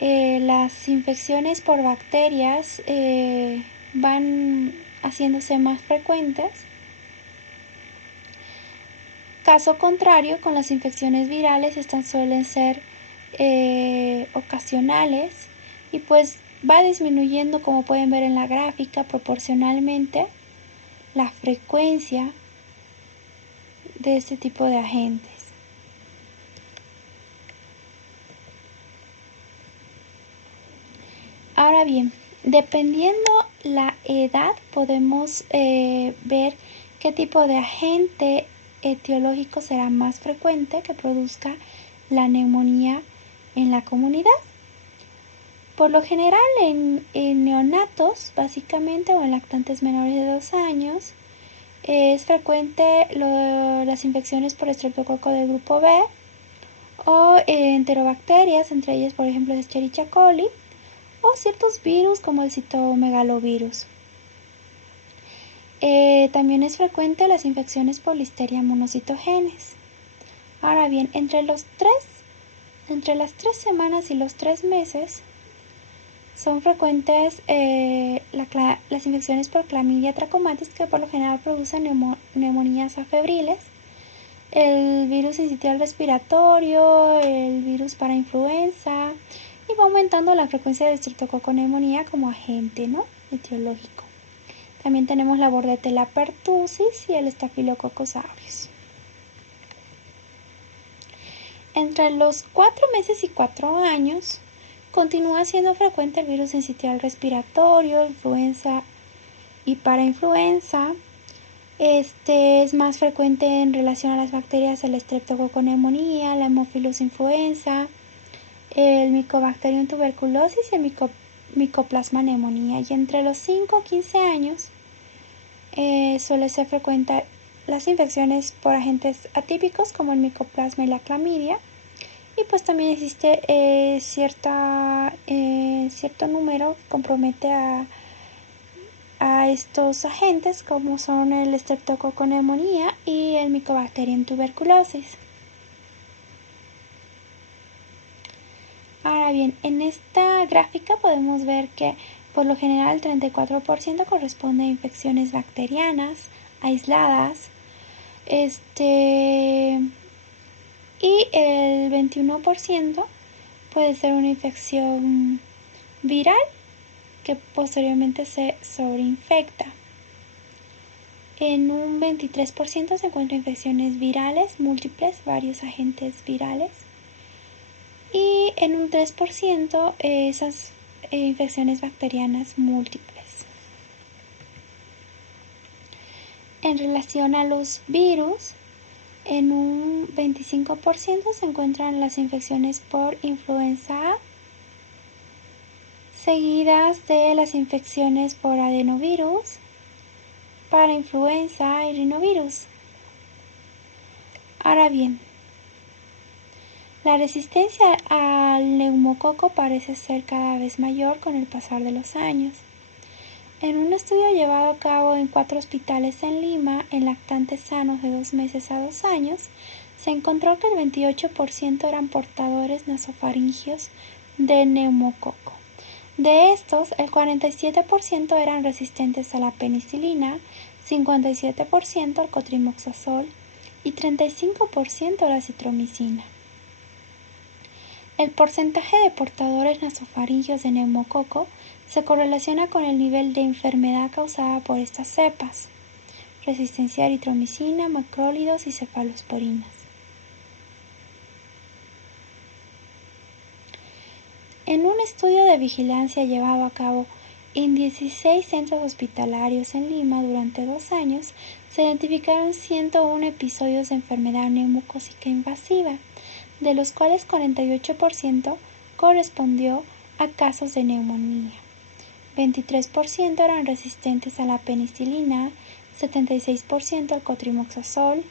las infecciones por bacterias van haciéndose más frecuentes. Caso contrario, con las infecciones virales, estas suelen ser ocasionales y pues va disminuyendo, como pueden ver en la gráfica, proporcionalmente la frecuencia de este tipo de agentes. Ahora bien, dependiendo la edad, podemos ver qué tipo de agente etiológico será más frecuente que produzca la neumonía en la comunidad. Por lo general en neonatos, básicamente, o en lactantes menores de 2 años, es frecuente las infecciones por estreptococo del grupo B o enterobacterias, entre ellas por ejemplo Escherichia coli, o ciertos virus como el citomegalovirus. También es frecuente las infecciones por Listeria monocitogenes. Ahora bien, entre las 3 semanas y los 3 meses son frecuentes las infecciones por Clamidia trachomatis, que por lo general producen neumonías afebriles, el virus sincitial respiratorio, el virus para influenza, y va aumentando la frecuencia de estreptococoneumonía como agente, ¿no?, etiológico. También tenemos la Bordetella pertussis y el Staphylococcus aureus. Entre los 4 meses y 4 años, continúa siendo frecuente el virus sincitial respiratorio, influenza y parainfluenza. Es más frecuente en relación a las bacterias el Streptococcus-neumonía, la Haemophilus influenza, el Mycobacterium tuberculosis y el Mycoplasma neumonía. Y entre los 5 a 15 años suele ser frecuente las infecciones por agentes atípicos como el Mycoplasma y la Clamidia. Y pues también existe cierto número que compromete a estos agentes, como son el Streptococcus-neumonía y el Mycobacterium tuberculosis. Ahora bien, en esta gráfica podemos ver que por lo general el 34% corresponde a infecciones bacterianas aisladas, y el 21% puede ser una infección viral que posteriormente se sobreinfecta. En un 23% se encuentran infecciones virales múltiples, varios agentes virales. Y en un 3% esas infecciones bacterianas múltiples. En relación a los virus, en un 25% se encuentran las infecciones por influenza A, seguidas de las infecciones por adenovirus, parainfluenza y rinovirus. Ahora bien, la resistencia al neumococo parece ser cada vez mayor con el pasar de los años. En un estudio llevado a cabo en 4 hospitales en Lima, en lactantes sanos de 2 meses a 2 años, se encontró que el 28% eran portadores nasofaringios de neumococo. De estos, el 47% eran resistentes a la penicilina, 57% al cotrimoxazol y 35% a la citromicina. El porcentaje de portadores nasofaringios de neumococo se correlaciona con el nivel de enfermedad causada por estas cepas, resistencia a eritromicina, macrólidos y cefalosporinas. En un estudio de vigilancia llevado a cabo en 16 centros hospitalarios en Lima durante 2 años, se identificaron 101 episodios de enfermedad neumocócica invasiva, de los cuales 48% correspondió a casos de neumonía. 23% eran resistentes a la penicilina, 76% al cotrimoxazol,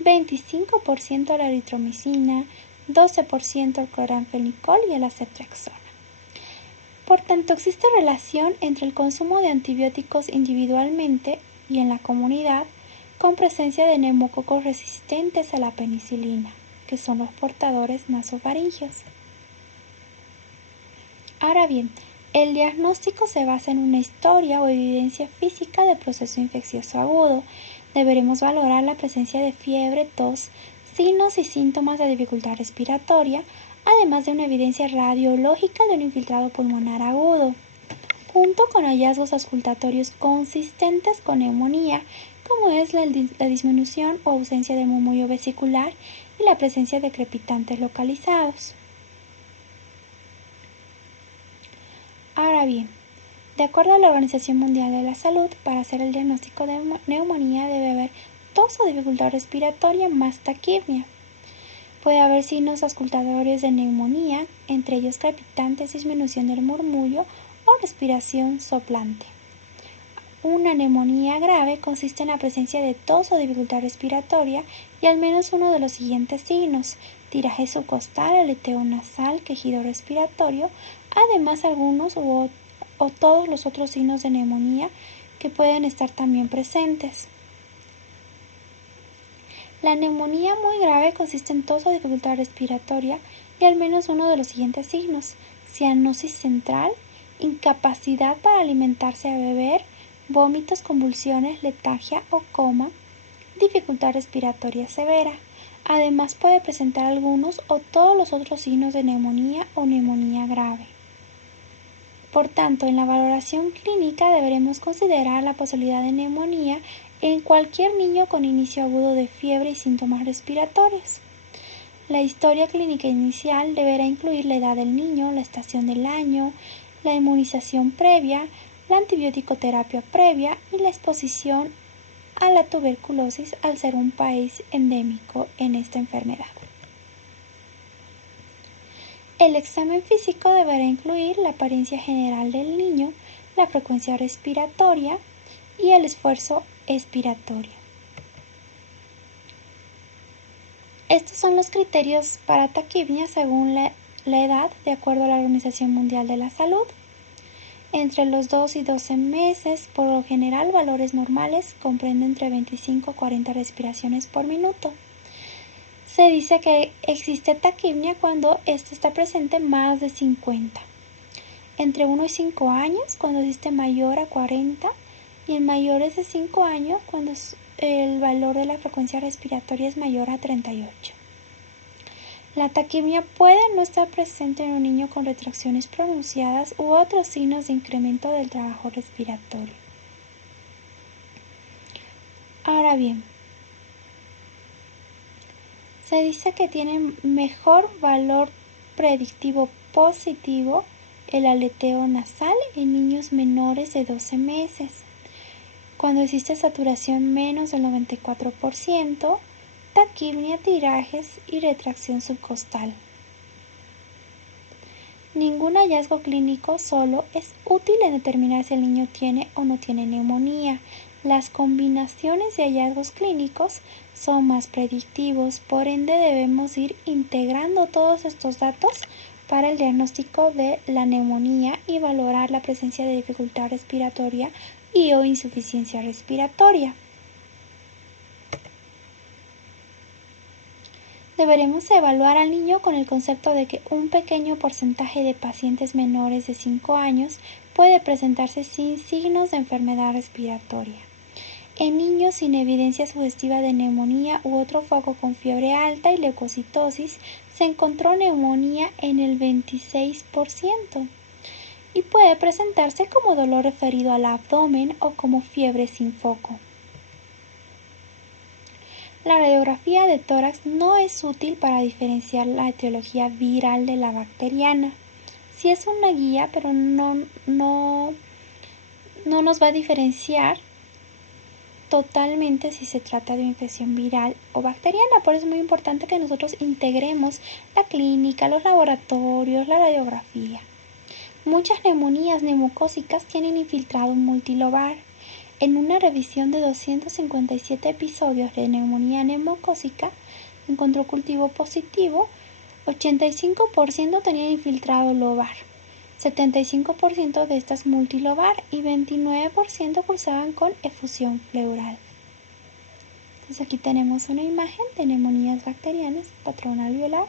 25% a la eritromicina, 12% al cloranfenicol y a la ceftriaxona. Por tanto, existe relación entre el consumo de antibióticos individualmente y en la comunidad con presencia de neumococos resistentes a la penicilina, que son los portadores nasofaringeos. Ahora bien, el diagnóstico se basa en una historia o evidencia física de proceso infeccioso agudo. Deberemos valorar la presencia de fiebre, tos, signos y síntomas de dificultad respiratoria, además de una evidencia radiológica de un infiltrado pulmonar agudo, junto con hallazgos auscultatorios consistentes con neumonía, como es la disminución o ausencia del murmullo vesicular y la presencia de crepitantes localizados. Ahora bien, de acuerdo a la Organización Mundial de la Salud, para hacer el diagnóstico de neumonía debe haber tos o dificultad respiratoria más taquipnia. Puede haber signos auscultatorios de neumonía, entre ellos crepitantes, disminución del murmullo o respiración soplante. Una neumonía grave consiste en la presencia de tos o dificultad respiratoria y al menos uno de los siguientes signos: tiraje subcostal, aleteo nasal, quejido respiratorio, además algunos o todos los otros signos de neumonía que pueden estar también presentes. La neumonía muy grave consiste en tos o dificultad respiratoria y al menos uno de los siguientes signos: cianosis central, incapacidad para alimentarse o beber, vómitos, convulsiones, letargia o coma, dificultad respiratoria severa. Además puede presentar algunos o todos los otros signos de neumonía o neumonía grave. Por tanto, en la valoración clínica deberemos considerar la posibilidad de neumonía en cualquier niño con inicio agudo de fiebre y síntomas respiratorios. La historia clínica inicial deberá incluir la edad del niño, la estación del año, la inmunización previa, la antibiótico-terapia previa y la exposición a la tuberculosis al ser un país endémico en esta enfermedad. El examen físico deberá incluir la apariencia general del niño, la frecuencia respiratoria y el esfuerzo expiratorio. Estos son los criterios para taquipnia según la edad, de acuerdo a la Organización Mundial de la Salud. Entre los 2 y 12 meses, por lo general, valores normales comprenden entre 25 y 40 respiraciones por minuto. Se dice que existe taquipnia cuando ésta está presente más de 50. Entre 1 y 5 años, cuando existe mayor a 40, y en mayores de 5 años, cuando el valor de la frecuencia respiratoria es mayor a 38. La taquipnia puede no estar presente en un niño con retracciones pronunciadas u otros signos de incremento del trabajo respiratorio. Ahora bien, se dice que tiene mejor valor predictivo positivo el aleteo nasal en niños menores de 12 meses, cuando existe saturación menos del 94%, taquipnia, tirajes y retracción subcostal. Ningún hallazgo clínico solo es útil en determinar si el niño tiene o no tiene neumonía. Las combinaciones de hallazgos clínicos son más predictivos, por ende debemos ir integrando todos estos datos para el diagnóstico de la neumonía y valorar la presencia de dificultad respiratoria y o insuficiencia respiratoria. Deberemos evaluar al niño con el concepto de que un pequeño porcentaje de pacientes menores de 5 años puede presentarse sin signos de enfermedad respiratoria. En niños sin evidencia sugestiva de neumonía u otro foco con fiebre alta y leucocitosis, se encontró neumonía en el 26% y puede presentarse como dolor referido al abdomen o como fiebre sin foco. La radiografía de tórax no es útil para diferenciar la etiología viral de la bacteriana. Sí es una guía, pero no nos va a diferenciar totalmente si se trata de una infección viral o bacteriana. Por eso es muy importante que nosotros integremos la clínica, los laboratorios, la radiografía. Muchas neumonías neumocócicas tienen infiltrado multilobar. en una revisión de 257 episodios de neumonía neumocócica, encontró cultivo positivo. 85% tenían infiltrado lobar, 75% de estas multilobar y 29% cursaban con efusión pleural. Entonces aquí tenemos una imagen de neumonías bacterianas, patrón alveolar.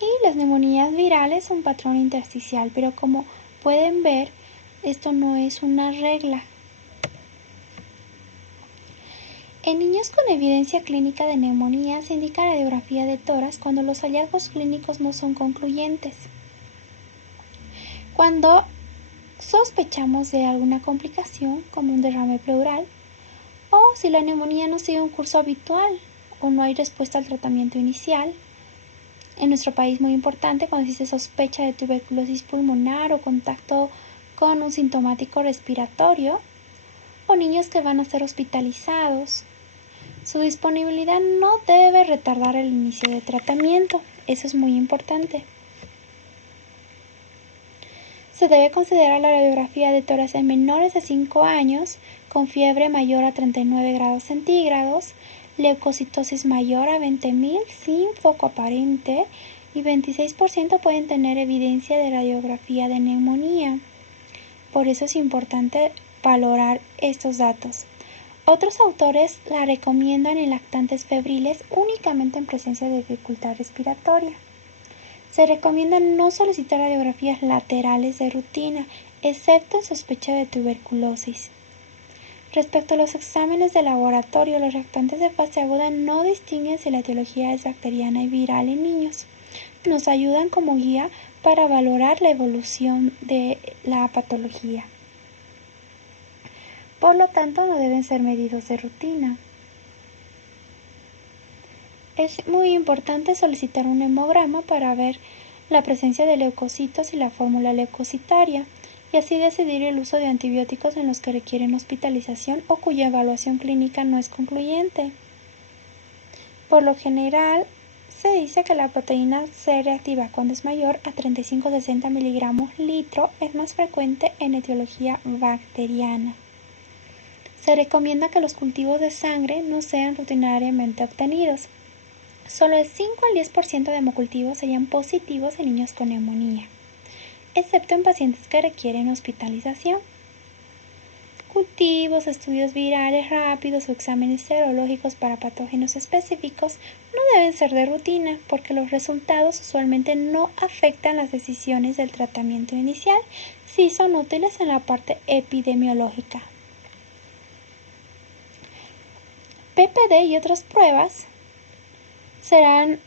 Y las neumonías virales son patrón intersticial, pero como pueden ver, esto no es una regla. En niños con evidencia clínica de neumonía se indica radiografía de tórax cuando los hallazgos clínicos no son concluyentes. Cuando sospechamos de alguna complicación, como un derrame pleural, o si la neumonía no sigue un curso habitual o no hay respuesta al tratamiento inicial. En nuestro país muy importante cuando existe sospecha de tuberculosis pulmonar o contacto con un sintomático respiratorio, o niños que van a ser hospitalizados. Su disponibilidad no debe retardar el inicio de tratamiento, eso es muy importante. Se debe considerar la radiografía de tórax en menores de 5 años con fiebre mayor a 39 grados centígrados, leucocitosis mayor a 20.000 sin foco aparente y 26% pueden tener evidencia de radiografía de neumonía. Por eso es importante valorar estos datos. Otros autores la recomiendan en lactantes febriles únicamente en presencia de dificultad respiratoria. Se recomienda no solicitar radiografías laterales de rutina, excepto en sospecha de tuberculosis. Respecto a los exámenes de laboratorio, los lactantes de fase aguda no distinguen si la etiología es bacteriana y viral en niños. Nos ayudan como guía para valorar la evolución de la patología. Por lo tanto, no deben ser medidos de rutina. Es muy importante solicitar un hemograma para ver la presencia de leucocitos y la fórmula leucocitaria, y así decidir el uso de antibióticos en los que requieren hospitalización o cuya evaluación clínica no es concluyente. Por lo general, se dice que la proteína C reactiva cuando es mayor a 35-60 miligramos litro es más frecuente en etiología bacteriana. Se recomienda que los cultivos de sangre no sean rutinariamente obtenidos. Solo el 5 al 10% de hemocultivos serían positivos en niños con neumonía, excepto en pacientes que requieren hospitalización. Cultivos, estudios virales rápidos o exámenes serológicos para patógenos específicos no deben ser de rutina porque los resultados usualmente no afectan las decisiones del tratamiento inicial, sí son útiles en la parte epidemiológica. PPD y otras pruebas serán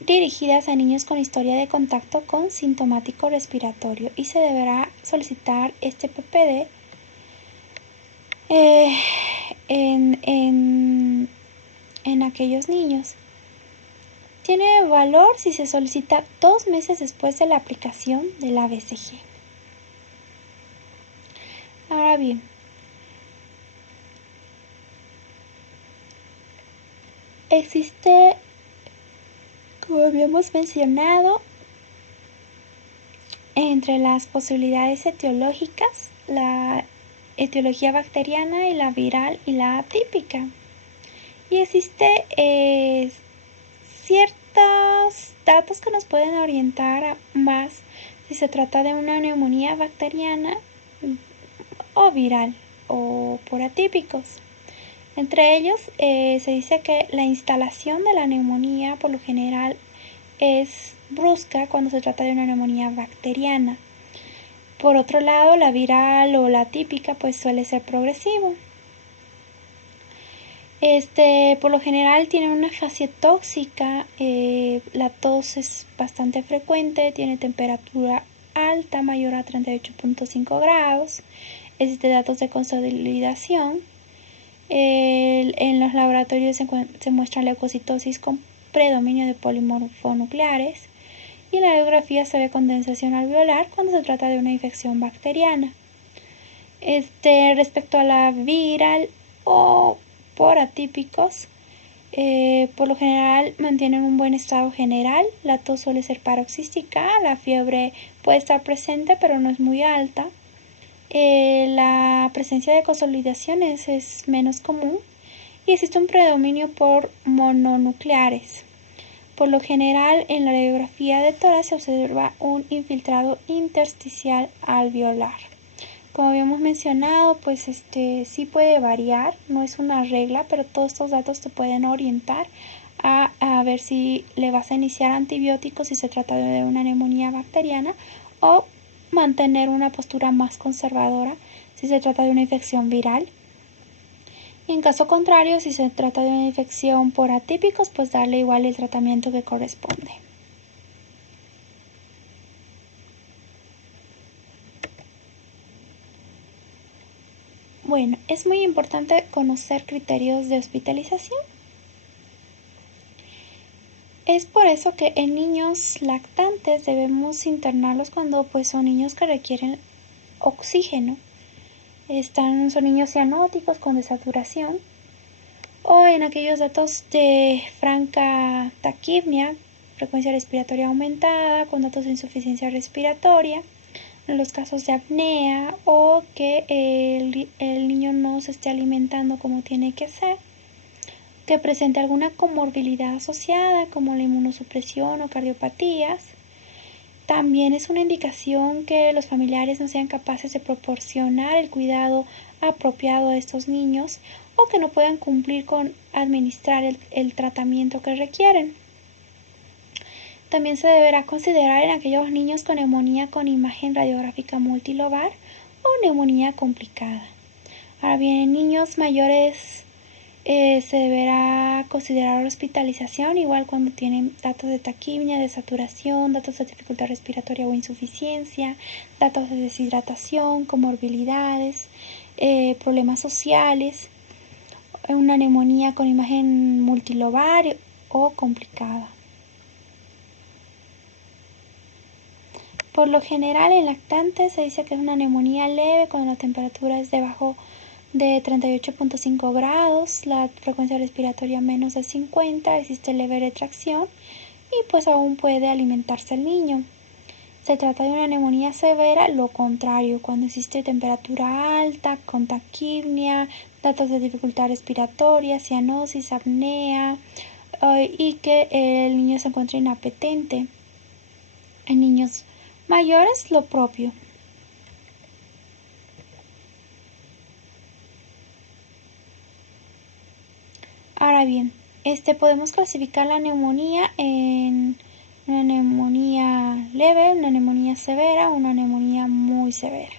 dirigidas a niños con historia de contacto con sintomático respiratorio y se deberá solicitar este PPD en aquellos niños. Tiene valor si se solicita 2 meses después de la aplicación de la BCG. Ahora bien, existe, como habíamos mencionado, entre las posibilidades etiológicas, la etiología bacteriana y la viral y la atípica. Y existe ciertos datos que nos pueden orientar más si se trata de una neumonía bacteriana o viral o por atípicos. Entre ellos se dice que la instalación de la neumonía por lo general es brusca cuando se trata de una neumonía bacteriana. Por otro lado, la viral o la atípica pues suele ser progresivo. Por lo general tiene una fase tóxica, la tos es bastante frecuente, tiene temperatura alta, mayor a 38.5 grados, existen datos de consolidación. En los laboratorios se muestra leucocitosis con predominio de polimorfonucleares y en la radiografía se ve condensación alveolar cuando se trata de una infección bacteriana. Respecto a la viral o por atípicos, por lo general mantienen un buen estado general, la tos suele ser paroxística, la fiebre puede estar presente pero no es muy alta. La presencia de consolidaciones es menos común y existe un predominio por mononucleares. Por lo general, en la radiografía de tórax se observa un infiltrado intersticial alveolar. Como habíamos mencionado, pues sí puede variar, no es una regla, pero todos estos datos te pueden orientar a ver si le vas a iniciar antibióticos si se trata de una neumonía bacteriana o mantener una postura más conservadora si se trata de una infección viral. Y en caso contrario, si se trata de una infección por atípicos, pues darle igual el tratamiento que corresponde. Bueno, es muy importante conocer criterios de hospitalización. Es por eso que en niños lactantes debemos internarlos cuando pues son niños que requieren oxígeno. Son niños cianóticos con desaturación o en aquellos datos de franca taquipnia, frecuencia respiratoria aumentada, con datos de insuficiencia respiratoria, en los casos de apnea o que el niño no se esté alimentando como tiene que ser, que presente alguna comorbilidad asociada como la inmunosupresión o cardiopatías. También es una indicación que los familiares no sean capaces de proporcionar el cuidado apropiado a estos niños o que no puedan cumplir con administrar el tratamiento que requieren. También se deberá considerar en aquellos niños con neumonía con imagen radiográfica multilobar o neumonía complicada. Ahora bien, en niños mayores se deberá considerar hospitalización, igual cuando tienen datos de taquipnia, de saturación, datos de dificultad respiratoria o insuficiencia, datos de deshidratación, comorbilidades, problemas sociales, una neumonía con imagen multilobar o complicada. Por lo general en lactantes se dice que es una neumonía leve cuando la temperatura es debajo de 38.5 grados, la frecuencia respiratoria menos de 50, existe leve retracción y pues aún puede alimentarse el niño. Se trata de una neumonía severa, lo contrario, cuando existe temperatura alta, con taquipnia, datos de dificultad respiratoria, cianosis, apnea y que el niño se encuentra inapetente. En niños mayores lo propio. Ahora bien, podemos clasificar la neumonía en una neumonía leve, una neumonía severa, una neumonía muy severa.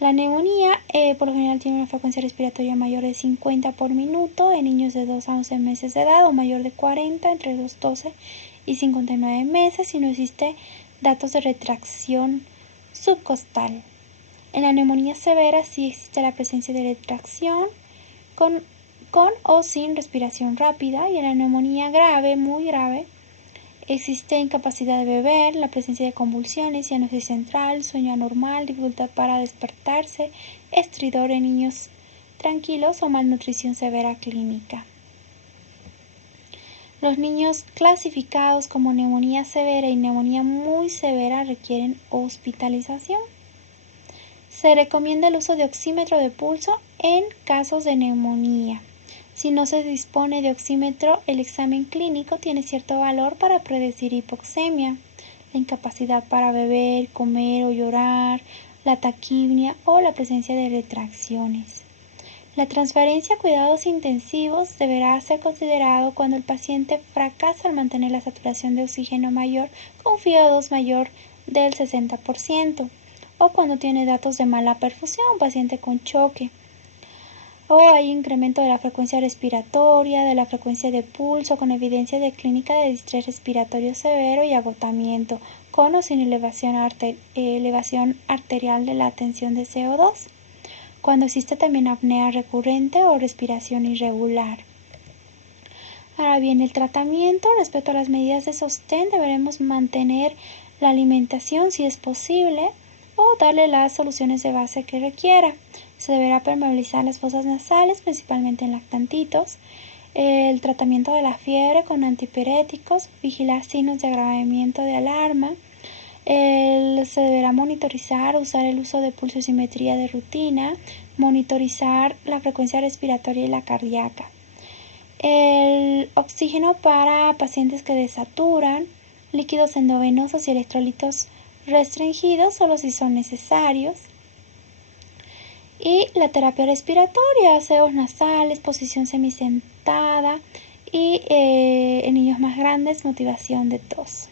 La neumonía por lo general tiene una frecuencia respiratoria mayor de 50 por minuto en niños de 2 a 11 meses de edad o mayor de 40 entre los 12 y 59 meses y no existe datos de retracción subcostal. En la neumonía severa sí existe la presencia de retracción con o sin respiración rápida y en la neumonía grave, muy grave, existe incapacidad de beber, la presencia de convulsiones, cianosis central, sueño anormal, dificultad para despertarse, estridor en niños tranquilos o malnutrición severa clínica. Los niños clasificados como neumonía severa y neumonía muy severa requieren hospitalización. Se recomienda el uso de oxímetro de pulso en casos de neumonía. Si no se dispone de oxímetro, el examen clínico tiene cierto valor para predecir hipoxemia, la incapacidad para beber, comer o llorar, la taquipnia o la presencia de retracciones. La transferencia a cuidados intensivos deberá ser considerado cuando el paciente fracasa al mantener la saturación de oxígeno mayor con FiO2 mayor del 60% o cuando tiene datos de mala perfusión, un paciente con choque, o hay incremento de la frecuencia respiratoria, de la frecuencia de pulso con evidencia de clínica de distrés respiratorio severo y agotamiento, con o sin elevación arterial de la tensión de CO2, cuando existe también apnea recurrente o respiración irregular. Ahora bien, el tratamiento respecto a las medidas de sostén deberemos mantener la alimentación si es posible o darle las soluciones de base que requiera. Se deberá permeabilizar las fosas nasales, principalmente en lactantitos. El tratamiento de la fiebre con antipiréticos, vigilar signos de agravamiento de alarma, Se deberá monitorizar, usar el uso de pulsosimetría de rutina, monitorizar la frecuencia respiratoria y la cardíaca. El oxígeno para pacientes que desaturan, líquidos endovenosos y electrolitos restringidos solo si son necesarios. Y la terapia respiratoria, aseos nasales, posición semisentada y en niños más grandes, motivación de tos.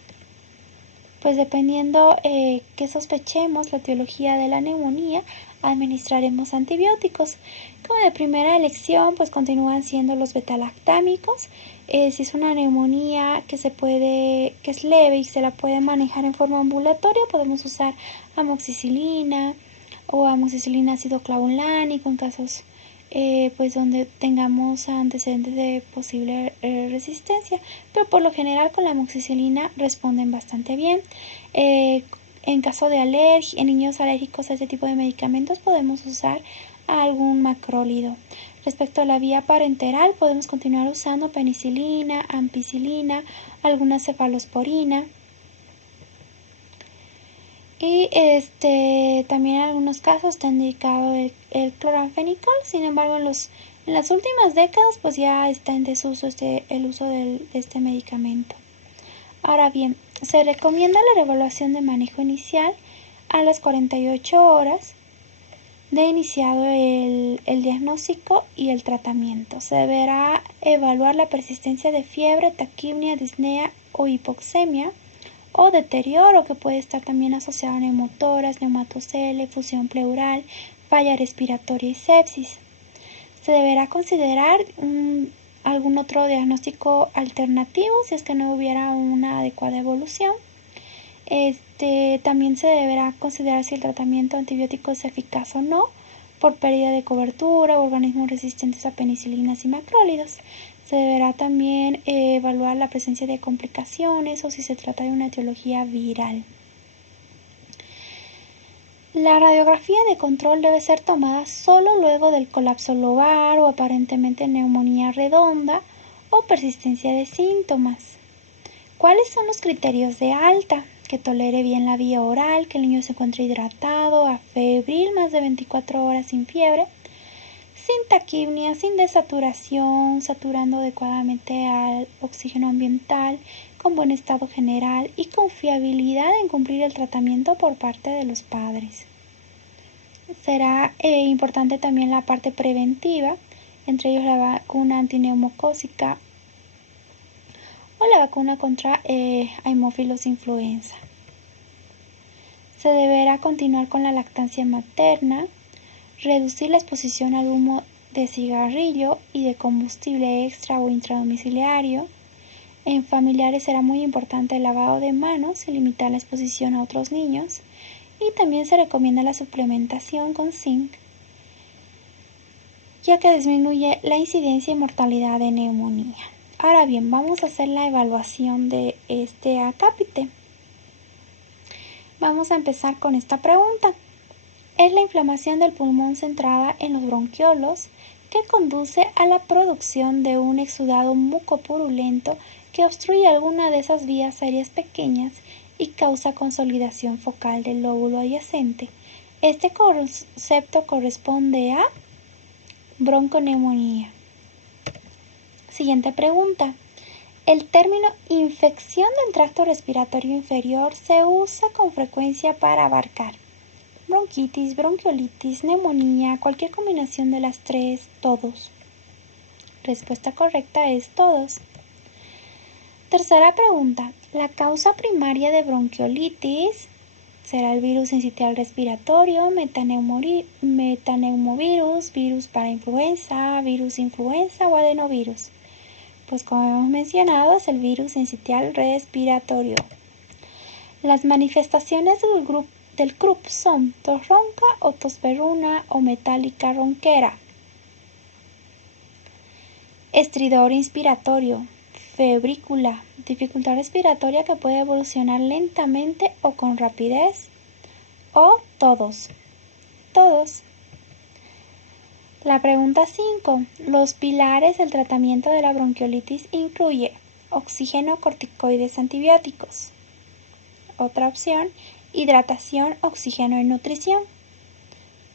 Pues dependiendo que sospechemos la etiología de la neumonía, administraremos antibióticos. Como de primera elección, pues continúan siendo los betalactámicos. Si es una neumonía que es leve y se la puede manejar en forma ambulatoria, podemos usar amoxicilina o amoxicilina ácido clavulánico en casos pues donde tengamos antecedentes de posible resistencia, pero por lo general con la amoxicilina responden bastante bien. En caso de alergia, en niños alérgicos a este tipo de medicamentos podemos usar algún macrólido. Respecto a la vía parenteral, podemos continuar usando penicilina, ampicilina, alguna cefalosporina. Y también en algunos casos está indicado el cloranfenicol. Sin embargo, en las últimas décadas pues ya está en desuso el uso de este medicamento. Ahora bien, se recomienda la reevaluación de manejo inicial a las 48 horas de iniciado el diagnóstico y el tratamiento. Se deberá evaluar la persistencia de fiebre, taquipnea, disnea o hipoxemia o deterioro que puede estar también asociado a neumotoras, neumatocele, efusión pleural, falla respiratoria y sepsis. Se deberá considerar algún otro diagnóstico alternativo si es que no hubiera una adecuada evolución. También se deberá considerar si el tratamiento antibiótico es eficaz o no por pérdida de cobertura o organismos resistentes a penicilinas y macrólidos. Se deberá también evaluar la presencia de complicaciones o si se trata de una etiología viral. La radiografía de control debe ser tomada solo luego del colapso lobar o aparentemente neumonía redonda o persistencia de síntomas. ¿Cuáles son los criterios de alta? Que tolere bien la vía oral, que el niño se encuentre hidratado, afebril, más de 24 horas sin fiebre, sin taquipnea, sin desaturación, saturando adecuadamente al oxígeno ambiental, con buen estado general y confiabilidad en cumplir el tratamiento por parte de los padres. Será importante también la parte preventiva, entre ellos la vacuna antineumocócica o la vacuna contra Haemophilus influenza. Se deberá continuar con la lactancia materna, reducir la exposición al humo de cigarrillo y de combustible extra o intradomiciliario. En familiares será muy importante el lavado de manos y limitar la exposición a otros niños. Y también se recomienda la suplementación con zinc, ya que disminuye la incidencia y mortalidad de neumonía. Ahora bien, vamos a hacer la evaluación de este acápite. Vamos a empezar con esta pregunta. Es la inflamación del pulmón centrada en los bronquiolos que conduce a la producción de un exudado mucopurulento que obstruye alguna de esas vías aéreas pequeñas y causa consolidación focal del lóbulo adyacente. Este concepto corresponde a bronconeumonía. Siguiente pregunta. El término infección del tracto respiratorio inferior se usa con frecuencia para abarcar bronquitis, bronquiolitis, neumonía, cualquier combinación de las tres, todos. Respuesta correcta es todos. Tercera pregunta. La causa primaria de bronquiolitis será el virus sincitial respiratorio, metaneumovirus, virus parainfluenza, virus influenza o adenovirus. Pues como hemos mencionado, es el virus sincitial respiratorio. Las manifestaciones del CRUP son tos ronca o tos perruna o metálica ronquera, estridor inspiratorio, febrícula, dificultad respiratoria que puede evolucionar lentamente o con rapidez, o todos. La pregunta 5. Los pilares del tratamiento de la bronquiolitis incluye oxígeno, corticoides, antibióticos. Otra opción, hidratación, oxígeno y nutrición.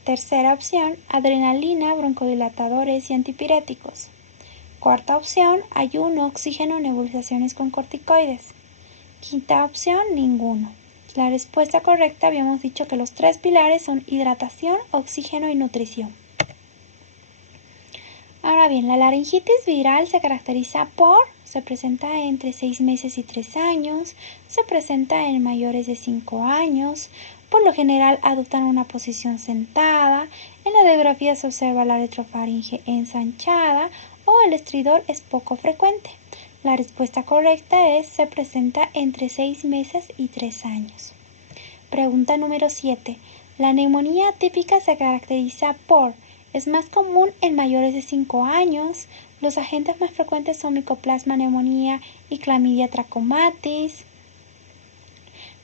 Tercera opción, adrenalina, broncodilatadores y antipiréticos. Cuarta opción, ayuno, oxígeno, nebulizaciones con corticoides. Quinta opción, ninguno. La respuesta correcta habíamos dicho que los 3 pilares son hidratación, oxígeno y nutrición. Ahora bien, la laringitis viral se caracteriza se presenta entre 6 meses y 3 años, se presenta en mayores de 5 años, por lo general adoptan una posición sentada, en la radiografía se observa la retrofaringe ensanchada o el estridor es poco frecuente. La respuesta correcta es se presenta entre 6 meses y 3 años. Pregunta número 7. La neumonía atípica se caracteriza es más común en mayores de 5 años. Los agentes más frecuentes son Mycoplasma neumonía y Clamidia trachomatis.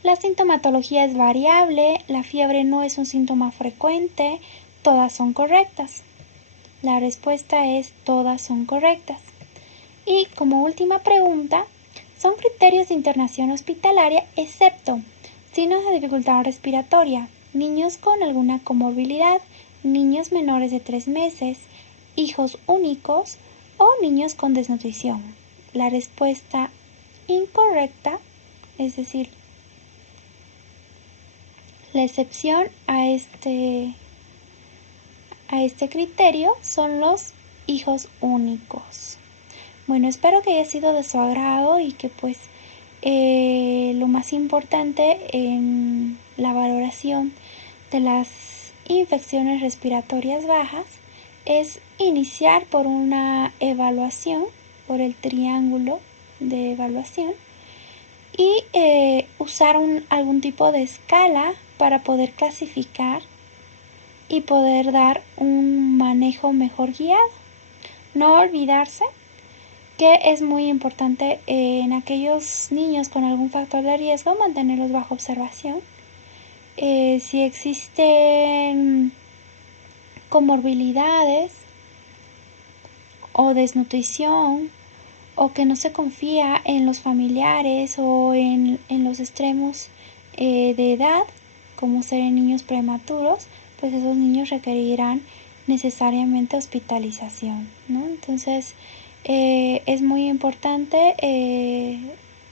La sintomatología es variable. La fiebre no es un síntoma frecuente. Todas son correctas. La respuesta es todas son correctas. Y como última pregunta, son criterios de internación hospitalaria excepto signos de dificultad respiratoria, niños con alguna comorbilidad, niños menores de 3 meses, hijos únicos o niños con desnutrición. La respuesta incorrecta, es decir, la excepción a este criterio son los hijos únicos. Bueno, espero que haya sido de su agrado y que pues lo más importante en la valoración de las infecciones respiratorias bajas es iniciar por una evaluación, por el triángulo de evaluación y usar algún tipo de escala para poder clasificar y poder dar un manejo mejor guiado. No olvidarse que es muy importante en aquellos niños con algún factor de riesgo mantenerlos bajo observación. Si existen comorbilidades o desnutrición o que no se confía en los familiares o en los extremos de edad, como ser en niños prematuros, pues esos niños requerirán necesariamente hospitalización, ¿no? Entonces, es muy importante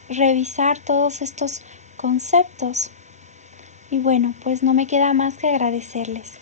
revisar todos estos conceptos. Y bueno, pues no me queda más que agradecerles.